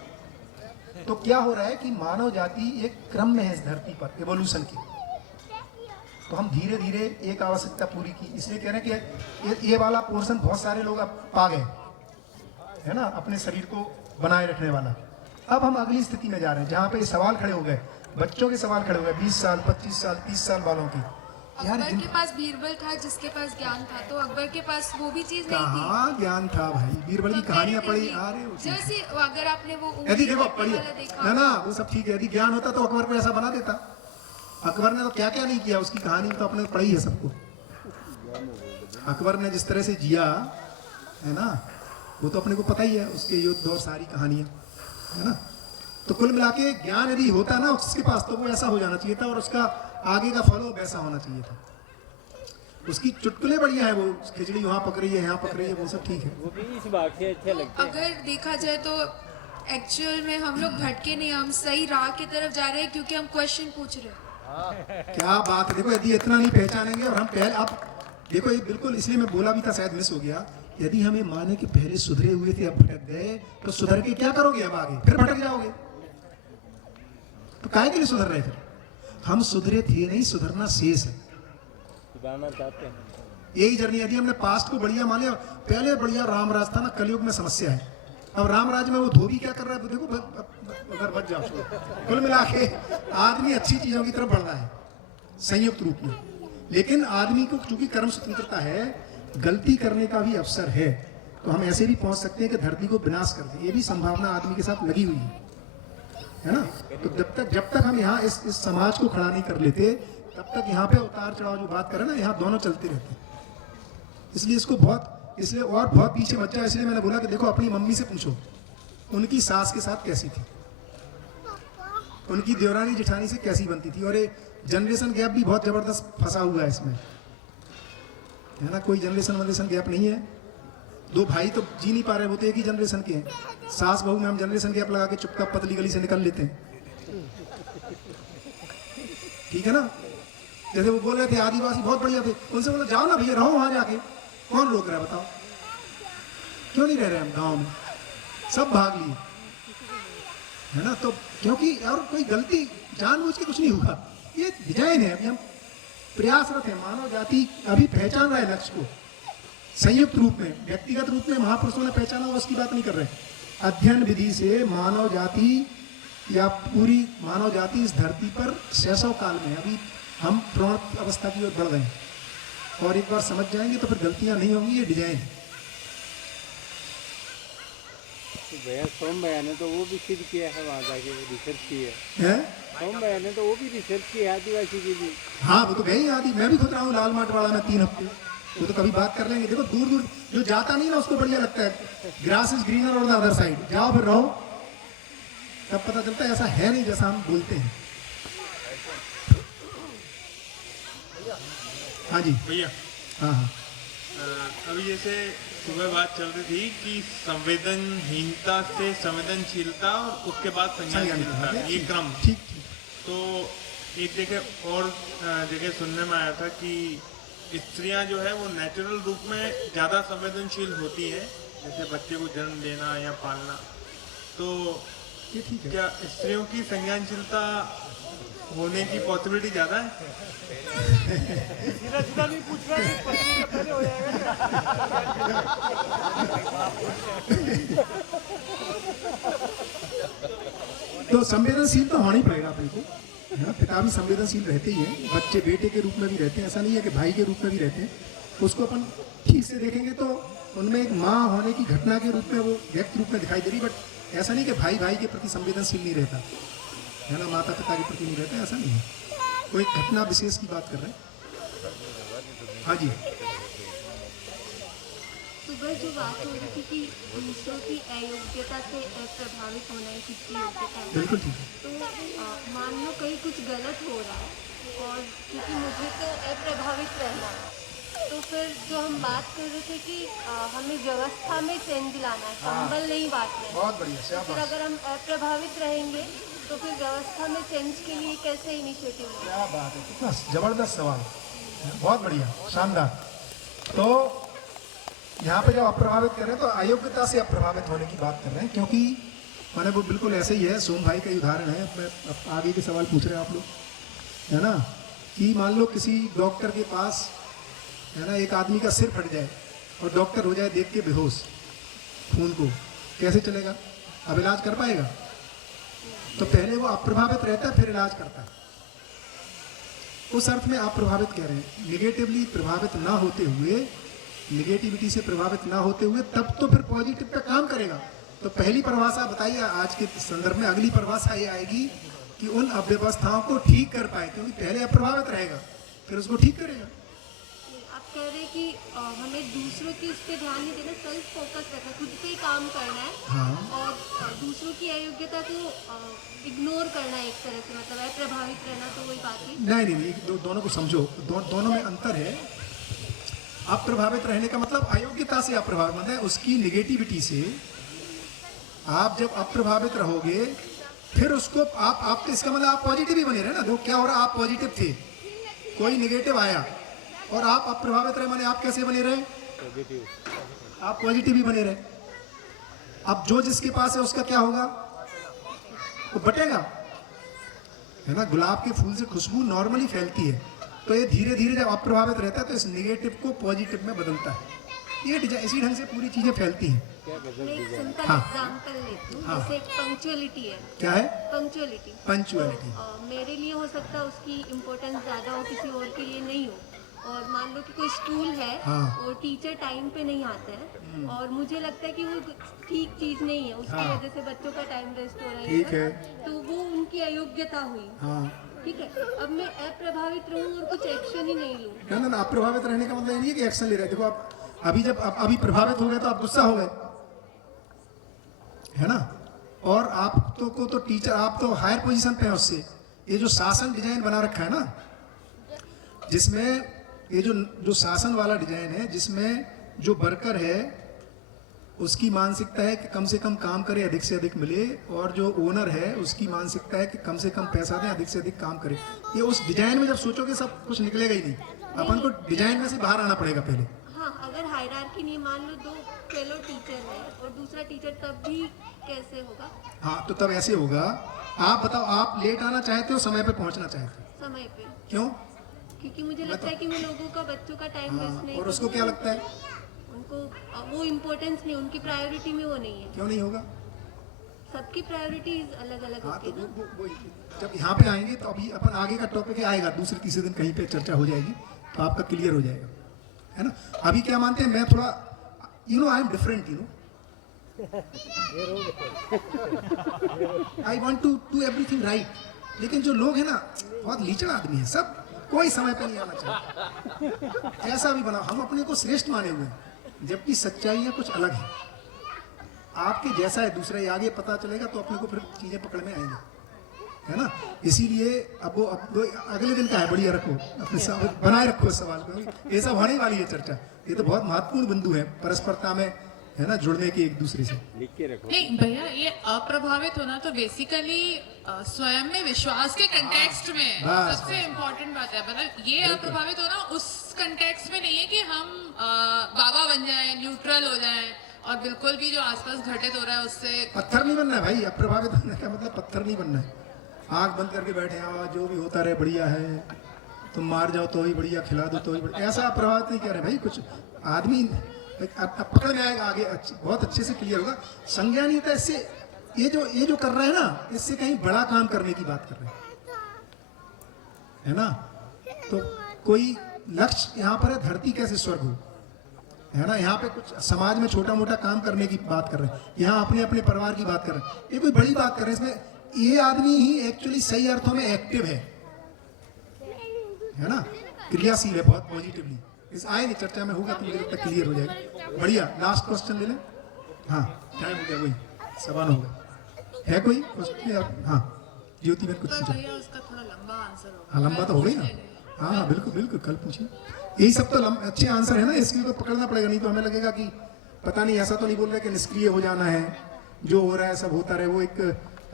तो क्या हो रहा है कि मानव जाति एक क्रम में है इस धरती पर, एवोल्यूशन की। तो हम धीरे धीरे एक आवश्यकता पूरी की। इसलिए कह रहे हैं कि ये वाला पोर्शन बहुत सारे लोग अब पा गए, है ना, अपने शरीर को बनाए रखने वाला। अब हम अगली स्थिति में जा रहे हैं जहाँ पे ये सवाल खड़े हो गए, बच्चों के सवाल खड़े हो गए, 20 साल 25 साल 30 साल वालों की। यार अकबर के पास बीरबल था जिसके पास ज्ञान था, तो अकबर के पास वो भी चीज नहीं थी। कहाँ ज्ञान था भाई, बीरबल की कहानियां पढ़ी आ रहे हो। जैसे अगर आपने वो यदि देखो पढ़िए ना ना, वो सब ठीक है, यदि ज्ञान होता तो अकबर को ऐसा बना देता। अकबर ने तो क्या क्या नहीं किया, उसकी कहानी तो अपने पढ़ी है सबको। अकबर ने जिस तरह से जिया है ना, वो तो अपने को पता ही है, उसके युद्ध और सारी कहानियां, है ना। तो कुल मिला के ज्ञान यदि होता ना उसके पास, तो वो ऐसा हो जाना चाहिए था और उसका आगे का फॉलो वैसा होना चाहिए था। उसकी चुटकुले बढ़िया है, वो खिचड़ी वहां पक रही है, यहाँ पक रही है, वो सब ठीक है। वो भी इस बात से अच्छे लगते हैं। अगर देखा जाए तो एक्चुअल में हम लोग भटके नहीं, हम सही राह की तरफ जा रहे हैं क्योंकि हम क्वेश्चन पूछ रहे हैं। क्या बात है, देखो यदि इतना नहीं पहचानेंगे और हम पहले, आप देखो ये बिल्कुल, इसलिए मैं बोला भी था, शायद मिस हो गया। यदि हमें माने कि पहले सुधरे हुए थे अब भटक गए, तो सुधर के क्या करोगे अब आगे, फिर भटक जाओगे। तो काहे के लिए सुधर रहे थे? हम सुधरे थे नहीं, सुधरना शेष है, सुधारना चाहते हैं। यही जर्नी। यदि हमने पास्ट को बढ़िया मान लिया, पहले बढ़िया रामराज था ना, कलयुग में समस्या है। अब रामराज में वो धोबी क्या कर रहा है, देखो अगर बच जाओ। कुल मिला के आदमी अच्छी चीजों की तरफ बढ़ रहा है संयुक्त रूप में, लेकिन आदमी को चूंकि कर्म स्वतंत्रता है, गलती करने का भी अवसर है, तो हम ऐसे भी पहुंच सकते हैं कि धरती को विनाश कर दे। ये भी संभावना आदमी के साथ लगी हुई है ना। तो जब तक हम यहाँ इस समाज को खड़ा नहीं कर लेते, तब तक यहाँ पे उतार चढ़ाव जो बात करें ना, यहाँ दोनों चलते रहते हैं। इसलिए इसको इसलिए और बहुत पीछे मत जाओ। इसलिए मैंने बोला कि देखो अपनी मम्मी से पूछो उनकी सास के साथ कैसी थी, उनकी देवरानी जेठानी से कैसी बनती थी। और ये जनरेशन गैप भी बहुत जबरदस्त फंसा हुआ है इसमें, है ना। कोई जनरेशन गैप नहीं है, दो भाई तो जी नहीं पा रहे, वो तो एक ही जनरेशन के हैं। सास बहू में हम जनरेशन गैप लगा के चुपचाप पतली गली से निकल लेते हैं, ठीक है ना। जैसे वो बोल रहे थे आदिवासी बहुत बढ़िया थे, उनसे बोला जाओ ना भैया, रहो वहां जाके, कौन रोक रहा है बताओ, क्यों नहीं रह रहे हम गांव में, सब भाग लिए, है ना। तो क्योंकि और कोई गलती जानबूझ के कुछ नहीं हुआ, ये डिजाइन है। अभी हम प्रयासरत है, मानव जाति अभी पहचान रहा है लक्ष्य को संयुक्त रूप में। व्यक्तिगत रूप में महापुरुषों ने पहचाना, उसकी बात नहीं कर रहे। अध्ययन विधि से मानव जाति या पूरी मानव जाति इस धरती पर 600 काल में अभी हम प्रौढ़ अवस्था की ओर बढ़ रहे हैं, और एक बार समझ जाएंगे तो फिर गलतियां नहीं होंगी। ये डिजाइन है। तो भैया सोम भैया ने तो वो भी सिद्ध किया है, वहाँ जाके रिसर्च की है। सोम भैया ने तो वो भी रिसर्च की है आदिवासी की भी। हाँ वो तो गई आदि, मैं भी खुद रहा हूँ लाल माटवाड़ा में 3 हफ्ते, वो तो कभी बात कर लेंगे। देखो दूर दूर जो जाता नहीं ना उसको बढ़िया लगता है, grass is greener on the other side, जाओ फिर रहो, तब पता चलता है ऐसा है नहीं जैसा हम बोलते हैं। हाँ जी भैया। हाँ हाँ। अभी जैसे सुबह बात चल रही थी कि संवेदनहीनता से संवेदनशीलता और उसके बाद संज्ञानशीलता, ये क्रम। ठीक। तो एक जगह और जगह सुनने में आया था कि स्त्रियां जो है वो नेचुरल रूप में ज़्यादा संवेदनशील होती हैं, जैसे बच्चे को जन्म देना या पालना। तो ये ठीक है। क्या स्त्रियों की संज्ञानशीलता होने की पॉसिबिलिटी ज़्यादा है? सीधा सीधा नहीं पूछ रहा कि पत्नी का पहले हो जाएगा। तो संवेदनशील तो होना ही पड़ेगा अपने को, है ना। पिता भी संवेदनशील रहते ही हैं, बच्चे बेटे के रूप में भी रहते हैं, ऐसा नहीं है कि भाई के रूप में भी रहते हैं। उसको अपन ठीक से देखेंगे तो उनमें एक माँ होने की घटना के रूप में वो व्यक्ति रूप में दिखाई दे रही, बट ऐसा नहीं कि भाई भाई के प्रति संवेदनशील नहीं रहता, है ना, माता पिता के प्रति नहीं रहता, ऐसा नहीं है। कोई घटना विशेष की बात कर रहे हैं। हाँ जी। सुबह जो बात हो रही थी कि दूसरों की अयोग्यता से प्रभावित होना है किसकी योग्यता है, बिल्कुल ठीक है। तो मान लो कहीं कुछ गलत हो रहा है और क्योंकि मुझे तो अप्रभावित रहना है, तो फिर जो हम बात कर रहे थे कि हमें व्यवस्था में चेंज लाना है, संबल नहीं बांटना है। बहुत बढ़िया। तो फिर अगर हम अप्रभावित रहेंगे तो फिर व्यवस्था में चेंज के लिए कैसे इनिशिएटिव लें? क्या बात है, कितना जबरदस्त सवाल, बहुत बढ़िया, शानदार। तो यहाँ पे जब अप्रभावित कर रहे हैं तो अयोग्यता से अप्रभावित होने की बात कर रहे हैं, क्योंकि मैंने वो बिल्कुल ऐसे ही है। सोम भाई का ही उदाहरण है, मैं आगे के सवाल पूछ रहे हैं आप लोग, है ना। कि मान लो किसी डॉक्टर के पास है ना एक आदमी का सिर फट जाए और डॉक्टर हो जाए देख के बेहोश खून को, कैसे चलेगा? अब इलाज कर पाएगा? तो पहले वो अप्रभावित रहता है फिर इलाज करता है। उस अर्थ में आप प्रभावित कह रहे हैं, निगेटिवली प्रभावित ना होते हुए, निगेटिविटी से प्रभावित ना होते हुए, तब तो फिर पॉजिटिव पे काम करेगा। तो पहली परिभाषा बताइए आज के संदर्भ में। अगली परिभाषा ये आएगी कि उन अव्यवस्थाओं को ठीक कर पाए, क्योंकि पहले अप्रभावित रहेगा फिर उसको ठीक करेगा। आप कह रहे हैं कि हमें दूसरों की उस पर ध्यान नहीं देना, सेल्फ फोकस रखना, खुद पे ही काम करना है। हाँ। और दूसरों की अयोग्यता को इग्नोर करना है एक तरह से, मतलब है प्रभावित रहना, तो वही बात है। नहीं, दोनों को समझो, दोनों में अंतर है। अप्रभावित रहने का मतलब अयोग्यता से अप्रभावित, मतलब उसकी निगेटिविटी से। आप जब अप्रभावित रहोगे फिर उसको आप तो इसका मतलब आप पॉजिटिव ही बने रहे ना। क्या हो रहा, आप पॉजिटिव थे, कोई निगेटिव आया और आप अप्रभावित रहे, माने आप कैसे बने रहे? आप पॉजिटिव ही बने रहे। अब जो जिसके पास है उसका क्या होगा? वो बटेगा, है ना। गुलाब के फूल से खुशबू नॉर्मली फैलती है, तो ये धीरे धीरे जब अप्रभावित रहता है तो इस निगेटिव को पॉजिटिव में बदलता है। ये इसी ढंग से पूरी चीजें फैलती हैं। मैं एक सिंपल हाँ। एग्जांपल लेती हूँ। हाँ। जैसे एक पंक्चुअलिटी है। क्या है? पंक्चुअलिटी। पंक्चुअलिटी। मेरे लिए हो सकता है उसकी इम्पोर्टेंस ज़्यादा हो, किसी और के लिए नहीं हो। और मान लो कि कोई स्कूल है हाँ। और टीचर टाइम पे नहीं आते हैं और मुझे लगता है कि वो ठीक चीज़ नहीं है, उसकी हाँ। वजह से बच्चों का टाइम वेस्ट हो रहा है। ठीक है। तो वो उनकी अयोग्यता हुई। हाँ। ठीक है, अब मैं अप्रभावित रहूँ और कुछ एक्शन ही नहीं लूँ। ना अप्रभावित रहने का मतलब ये नहीं है कि एक्शन ले रहे हैं। देखो आप अभी प्रभावित हो गए तो आप गुस्सा हो गए, है ना। और आप तो टीचर, आप तो हायर पोजीशन पे हैं उससे। ये जो शासन डिजाइन बना रखा है ना, जिसमें ये जो शासन वाला डिजाइन है, जिसमें जो वर्कर है उसकी मानसिकता है कि कम से कम काम करे, अधिक से अधिक मिले, और जो ओनर है उसकी मानसिकता है कि कम से कम पैसा दें, अधिक से अधिक काम करे। ये उस डिजाइन में जब सोचोगे सब कुछ निकलेगा ही नहीं। अपन को डिजाइन में से बाहर आना पड़ेगा पहले। हाँ, अगर हायरार्की नहीं, मान लो दो फेलो टीचर है और दूसरा टीचर, तब भी कैसे होगा? हाँ, तो तब ऐसे होगा। आप बताओ, आप लेट आना चाहते हो, समय पे पहुंचना चाहते हो? समय पे। क्यों? क्योंकि मुझे लगता है कि मैं लोगों का, बच्चों का टाइम वेस्ट नहीं। और उसको क्या लगता है? उनको वो इम्पोर्टेंस नहीं, उनकी प्रायोरिटी में वो नहीं है। क्यों नहीं होगा? सबकी प्रायोरिटीज अलग अलग होती है ना। जब यहाँ पे आएंगे तो अभी अपन आगे का टॉपिक आएगा, दूसरे तीसरे दिन कहीं पे चर्चा हो जाएगी तो आपका क्लियर हो जाएगा, है ना। अभी क्या मानते हैं, मैं थोड़ा I am different, I want to do everything right. लेकिन जो लोग हैं ना, बहुत लीचड़ आदमी है सब, कोई समय पे नहीं आना चाहता। ऐसा भी बना, हम अपने को श्रेष्ठ माने हुए हैं, जबकि सच्चाइयाँ कुछ अलग है। आपके जैसा है दूसरा, ये आगे पता चलेगा तो अपने को फिर चीजें पकड़ में आएंगी, है ना। इसीलिए अब वो अगले दिन का है, बढ़िया रखो अपने बनाए रखो सवाल को। ये सब होने वाली है चर्चा। ये तो बहुत महत्वपूर्ण बिंदु है परस्परता में, है ना, जुड़ने की एक दूसरे से। लिख के रखो। नहीं भैया, ये अप्रभावित होना तो बेसिकली स्वयं में विश्वास के कंटेक्स्ट में सबसे इम्पोर्टेंट बात है। मतलब ये अप्रभावित होना उस कंटेक्स्ट में नहीं है कि हम बाबा बन जाएं, न्यूट्रल हो जाएं और बिल्कुल भी जो आसपास घटित हो रहा है उससे पत्थर नहीं बनना है भाई। अप्रभावित होने का मतलब पत्थर नहीं बनना है। आंख बंद करके बैठे, जो भी होता रहे बढ़िया है, तुम मार जाओ तो ही बढ़िया, खिला दो तो ही बढ़िया, ऐसा अप्रभावित नहीं कह रहे भाई। कुछ आदमी पकड़ में आएगा, आगे बहुत अच्छे से क्लियर होगा। संज्ञानीयता इससे, ये जो कर रहे हैं ना, इससे कहीं बड़ा काम करने की बात कर रहे हैं, है ना। तो कोई लक्ष्य यहाँ पर है, धरती कैसे स्वर्ग हो, है ना। यहाँ पे कुछ समाज में छोटा मोटा काम करने की बात कर रहे हैं, यहाँ अपने अपने परिवार की बात कर रहे हैं। ये कोई बड़ी बात कर रहे हैं। इसमें ये आदमी ही एक्चुअली सही अर्थों में एक्टिव है ना, क्रियाशील है बहुत पॉजिटिवली। इस आएंगे चर्चा में होगा तो मुझे लगता है क्लियर हो जाएगा। बढ़िया, लास्ट क्वेश्चन ले लें। हाँ, टाइम हो गया, वही सवाल हो गया। है कोई क्वेश्चन? हाँ, ज्योति बहन कुछ पूछा। उसका थोड़ा लंबा आंसर होगा। हाँ, लंबा तो हो गई ना। हाँ बिल्कुल बिल्कुल, कल पूछिए। यही सब तो अच्छे आंसर है ना, इसलिए तो पकड़ना पड़ेगा, नहीं तो हमें लगेगा कि पता नहीं, ऐसा तो नहीं बोल रहे कि निष्क्रिय हो जाना है, जो हो रहा है सब होता रहे। वो एक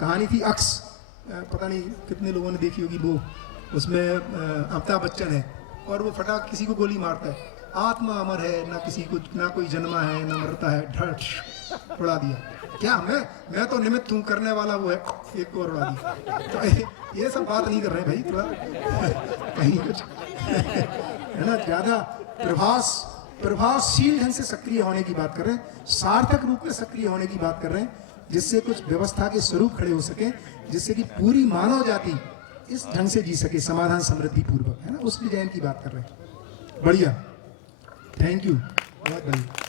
कहानी थी अक्स, पता नहीं कितने लोगों ने देखी होगी, वो उसमें अमिताभ बच्चन है और वो फटाक किसी को गोली मारता है। आत्मा अमर है, ना किसी को ना कोई जन्मा है, ना मरता है, ढट उड़ा दिया। क्या मैं तो निमित्त हूँ, करने वाला वो है, एक को और उड़ा दिया। तो ये सब बात नहीं कर रहे भाई, थोड़ा कहीं कुछ है ना, ज्यादा प्रभावशील ढंग से सक्रिय होने की बात कर रहे हैं, सार्थक रूप में सक्रिय होने की बात कर रहे हैं, जिससे कुछ व्यवस्था के स्वरूप खड़े हो सके, जिससे कि पूरी मानव जाति इस ढंग से जी सके, समाधान समृद्धि पूर्वक, है ना, उस डिजाइन की बात कर रहे हैं। बढ़िया, थैंक यू, बहुत बढ़िया।